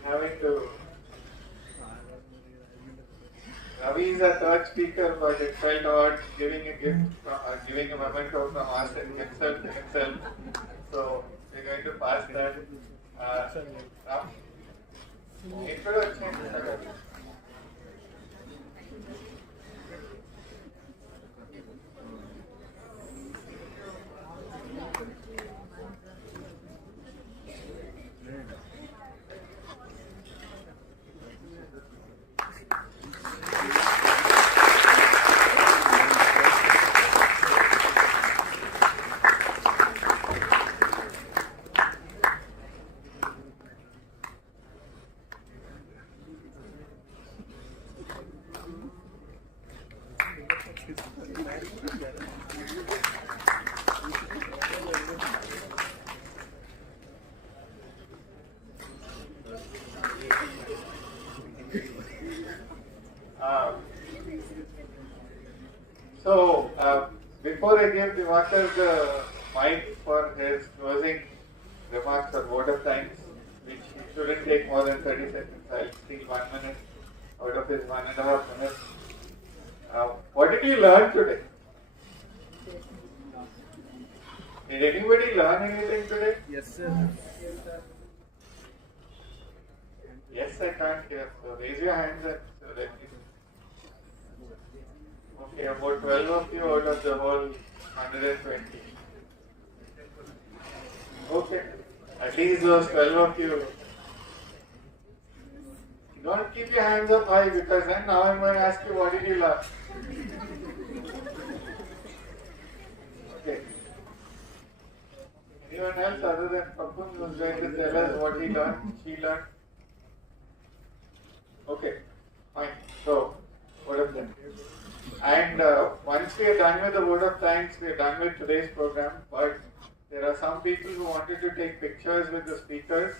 Having to. Ravi is a third speaker, but it felt odd giving a gift, giving a memento from us and himself to himself. So we're going to pass that. Ram, introduction. Before I give Divakar the mic for his closing remarks or vote of thanks, which shouldn't take more than 30 seconds, I'll steal 1 minute out of his 1.5 minutes. What did you learn today? Did anybody learn anything today? Yes, sir. Yes, I can't hear. So raise your hands and so let me. Okay, about 12 of you out of the whole 120. Okay, at least those 12 of you. Don't keep your hands up high because then now I'm going to ask you what did you learn. Okay. Anyone else other than Papun who's going to tell us what he learned, she learned? Okay, fine. So, vote of thanks. And once we are done with the vote of thanks, we are done with today's program. But there are some people who wanted to take pictures with the speakers.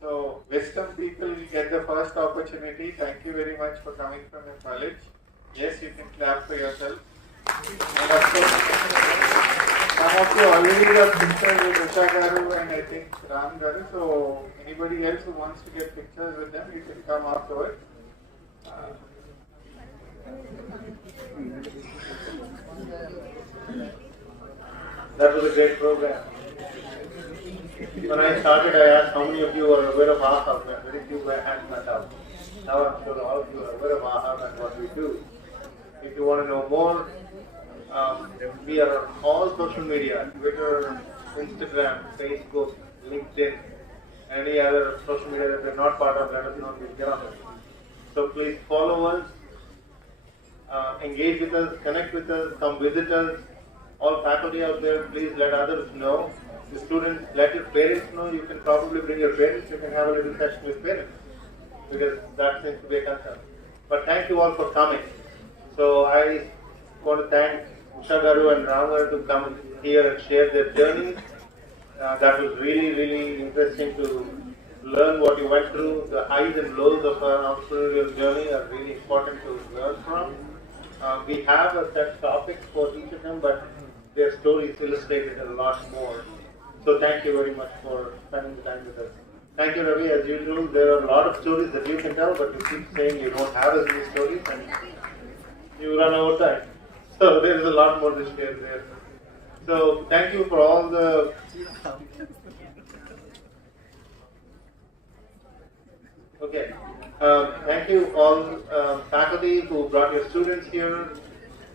So, wisdom people will get the first opportunity. Thank you very much for coming from your college. Yes, you can clap for yourself. And of course, some of you already got pictures with Usha Garu and I think Ram Garu. So, anybody else who wants to get pictures with them, you can come afterwards. That was a great program. When I started, I asked how many of you are aware of AHA. Very few were hands went up. Now I'm sure all of you are aware of AHA and what we do. If you want to know more, we are on all social media: Twitter, Instagram, Facebook, LinkedIn, any other social media that we're not part of. Let us know if we get on it. So please follow us, engage with us, connect with us, come visit us. All faculty out there, please let others know. The students, let your parents know. You can probably bring your parents. You can have a little session with parents because that seems to be a concern. But thank you all for coming. So I want to thank Usha Garu and Ram Garu to come here and share their journey. That was really, really interesting to learn what you went through. The highs and lows of an entrepreneurial journey are really important to learn from. We have a set topic for each of them, but their stories illustrated a lot more. So thank you very much for spending the time with us. Thank you, Ravi. As usual, there are a lot of stories that you can tell, but you keep saying you don't have as many stories and you run out of time. So there is a lot more to share there. So thank you for all the... Okay. Thank you all faculty who brought your students here.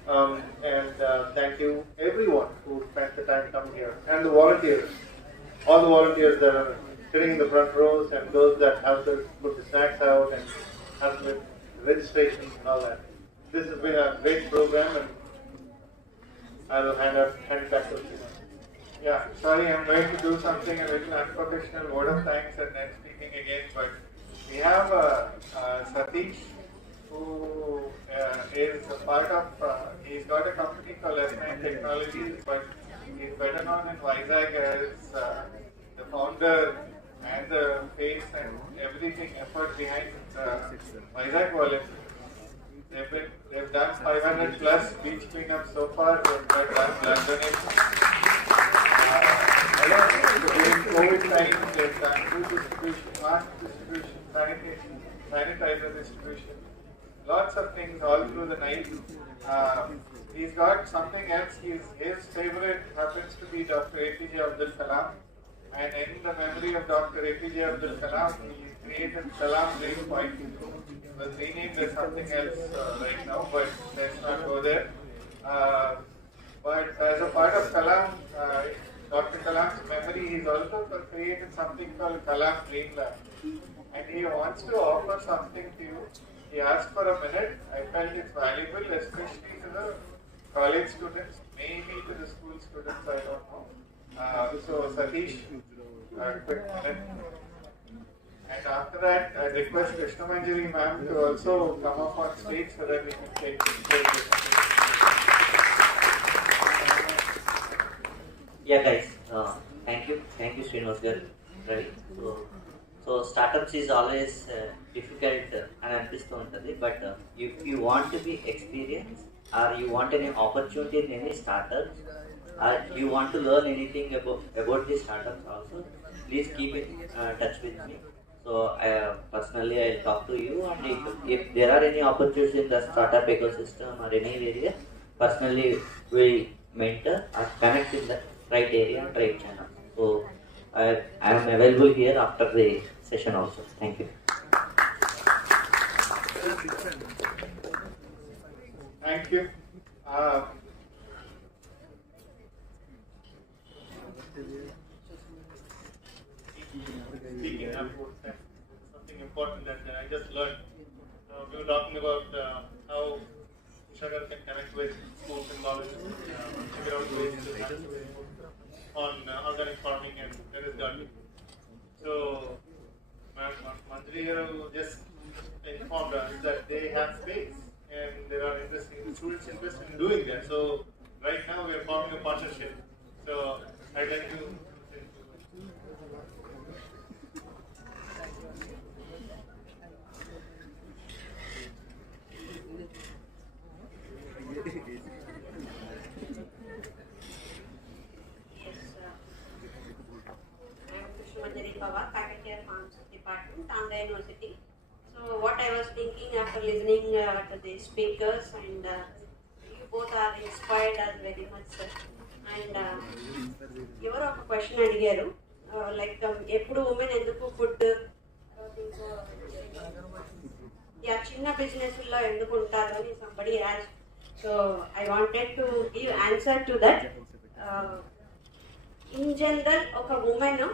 And thank you everyone who spent the time coming here. And the volunteers. All the volunteers that are sitting in the front rows and those that help us put the snacks out and help with registration and all that. This has been a great program and I will hand it back to you. Yeah, sorry, I'm going to do something a little unprofessional, word of thanks and then speaking again, but we have Satish who is a part of, he's got a company called S9 Technologies, but he's better known in Vizag as the founder and the face and everything effort behind Vizag Wallet. They've done 500 plus beach cleanups so far. They've done blood donation. During COVID time, they've done food distribution, mask distribution, sanitation, sanitizer distribution, lots of things all through the night. He's got something else. His favorite happens to be Dr. APJ Abdul Kalam. And in the memory of Dr. APJ Abdul Kalam, he created Kalam Dream Point. It was renamed as something else right now, but let's not go there. But as a part of Kalam, Dr. Kalam's memory, he's also created something called Kalam Dream Lab. And he wants to offer something to you. He asked for a minute. I felt it's valuable, especially to the college students, maybe to the school students, I don't know. So Satish, quick minute. And after that, I request Krishna Manjari ma'am to also come up on stage so that we can take questions. Yeah, guys. Thank you Srinivas garu, Ravi. So startups is always difficult and అనిపిస్తూ ఉంటుంది. But if you want to be experienced or you want any opportunity in any startups or you want to learn anything about the startups also, please keep in touch with me. So personally I'll talk to you, and if there are any opportunities in the startup ecosystem or any area, personally we mentor or connect in the right area and right channel. So I am available here after the session also. Thank you. Thank you. Speaking of something important that I just learned. We were talking about how Ushagar can connect with schools and colleges, figure out ways to on organic farming and terrace gardening. So, Manjari just informed us that they have space and there are students interested in doing that. So, right now we are forming a partnership. So, I'd like to. Faculty of Farms Department, Andhra University. So what I was thinking after listening to the speakers, and you both are inspired us very much, sir. And ఎవరో ఒక question అడిగారు, like ఎప్పుడు women ఎందుకు food చిన్న బిజినెస్లో ఎందుకు ఉంటారు అని somebody as. So I wanted to give answer to that. In general ఒక ఉమెన్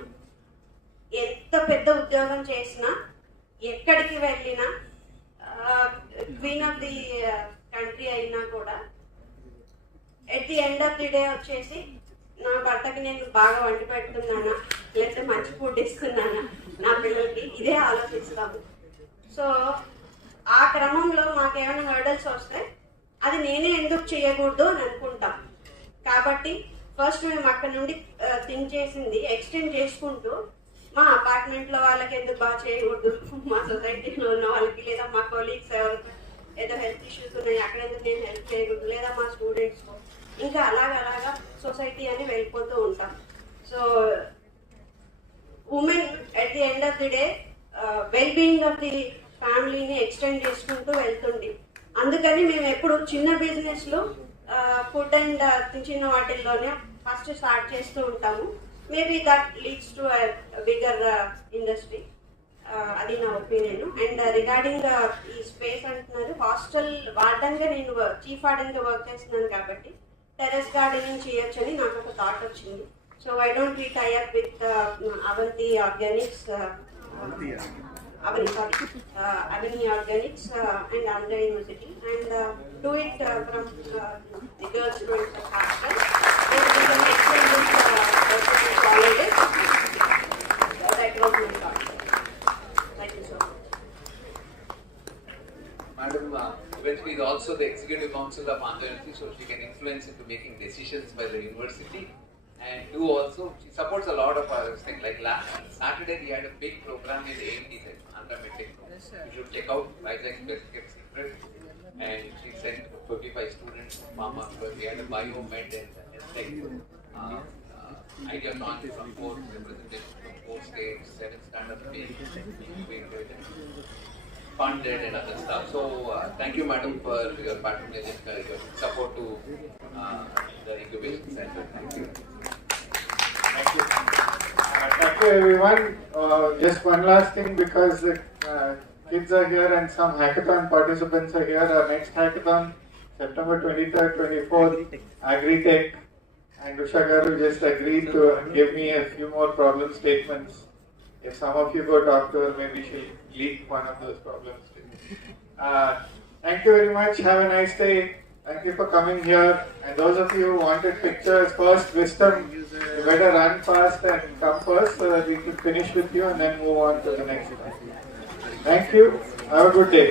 ఎంత పెద్ద ఉద్యోగం చేసినా, ఎక్కడికి వెళ్ళినా, క్వీన్ ఆఫ్ ది కంట్రీ అయినా కూడా at the end of the day వచ్చేసి నా భర్తకి నేను బాగా వండి పెడుతున్నానా, లేకపోతే మంచి ఫుడ్ ఇస్తున్నానా నా పిల్లలకి, ఇదే ఆలోచిస్తాము. సో ఆ క్రమంలో మాకు ఏమైనా హర్డల్స్ వస్తే అది నేనే ఎందుకు చేయకూడదు అని అనుకుంటాం. కాబట్టి ఫస్ట్ మేము అక్కడ నుండి థింక్ చేసింది ఎక్స్టెండ్ చేసుకుంటూ మా అపార్ట్మెంట్లో వాళ్ళకి ఎందుకు బాగా చేయకూడదు, మా సొసైటీలో ఉన్న వాళ్ళకి లేదా మా కొలీగ్స్ ఎవరికి ఏదో హెల్త్ ఇష్యూస్ ఉన్నాయి అక్కడ ఎందుకు నేను హెల్ప్ చేయకూడదు, లేదా మా స్టూడెంట్స్కో, ఇంకా అలాగా సొసైటీ అని వెళ్ళిపోతూ ఉంటాం. So women at the end of the day well being of the ఫ్యామిలీని ఎక్స్టెండ్ చేసుకుంటూ వెళ్తుంది. అందుకని మేము ఎప్పుడు చిన్న బిజినెస్లు ఫుడ్ అండ్ చిన్న వాటిల్లోనే ఫస్ట్ స్టార్ట్ చేస్తూ ఉంటాము. Maybe that leads to bigger industry. అది నా ఒపీనియన్. అండ్ రిగార్డింగ్ ఈ స్పేస్ అంటున్నారు, హాస్టల్ వార్డెన్గా నేను చీఫ్ వార్డెన్గా వర్క్ చేస్తున్నాను కాబట్టి టెరెస్ గార్డెనింగ్ చేయొచ్చని నాకు ఒక థాట్ వచ్చింది. So why don't we tie up with Avanthi organics Avani Organics and Andhra University, and do it from the girls' students of hostel, and we can extend this colleges. That was my thought. Thank you so much. Madam eventually is also the executive council of Andhra University, so she can influence into making decisions by the university. And do also, she supports a lot of our things. Like last Saturday, we had a big program in AMD set, Andhra Medtech. You should check out Vizag Kept Secret. And she sent 45 students from Pharma because we had a biomed and tech. Idea launch from 4 representations from 4 states, 7 startup funded and other stuff. So thank you, madam, for your patronage and your support to the incubation center. Thank you. Thank you. Thank you, everyone. Just one last thing, because kids are here and some hackathon participants are here. Our next hackathon, September 23rd, 24th, Agri-Tech. And Usha Garu just agreed to give me a few more problem statements. If some of you go talk to her, maybe she'll leak one of those problems to me. Thank you very much. Have a nice day. Thank you for coming here. And those of you who wanted pictures, first wisdom, you better run fast and come first so that we can finish with you and then move on to the next one. Thank you. Have a good day.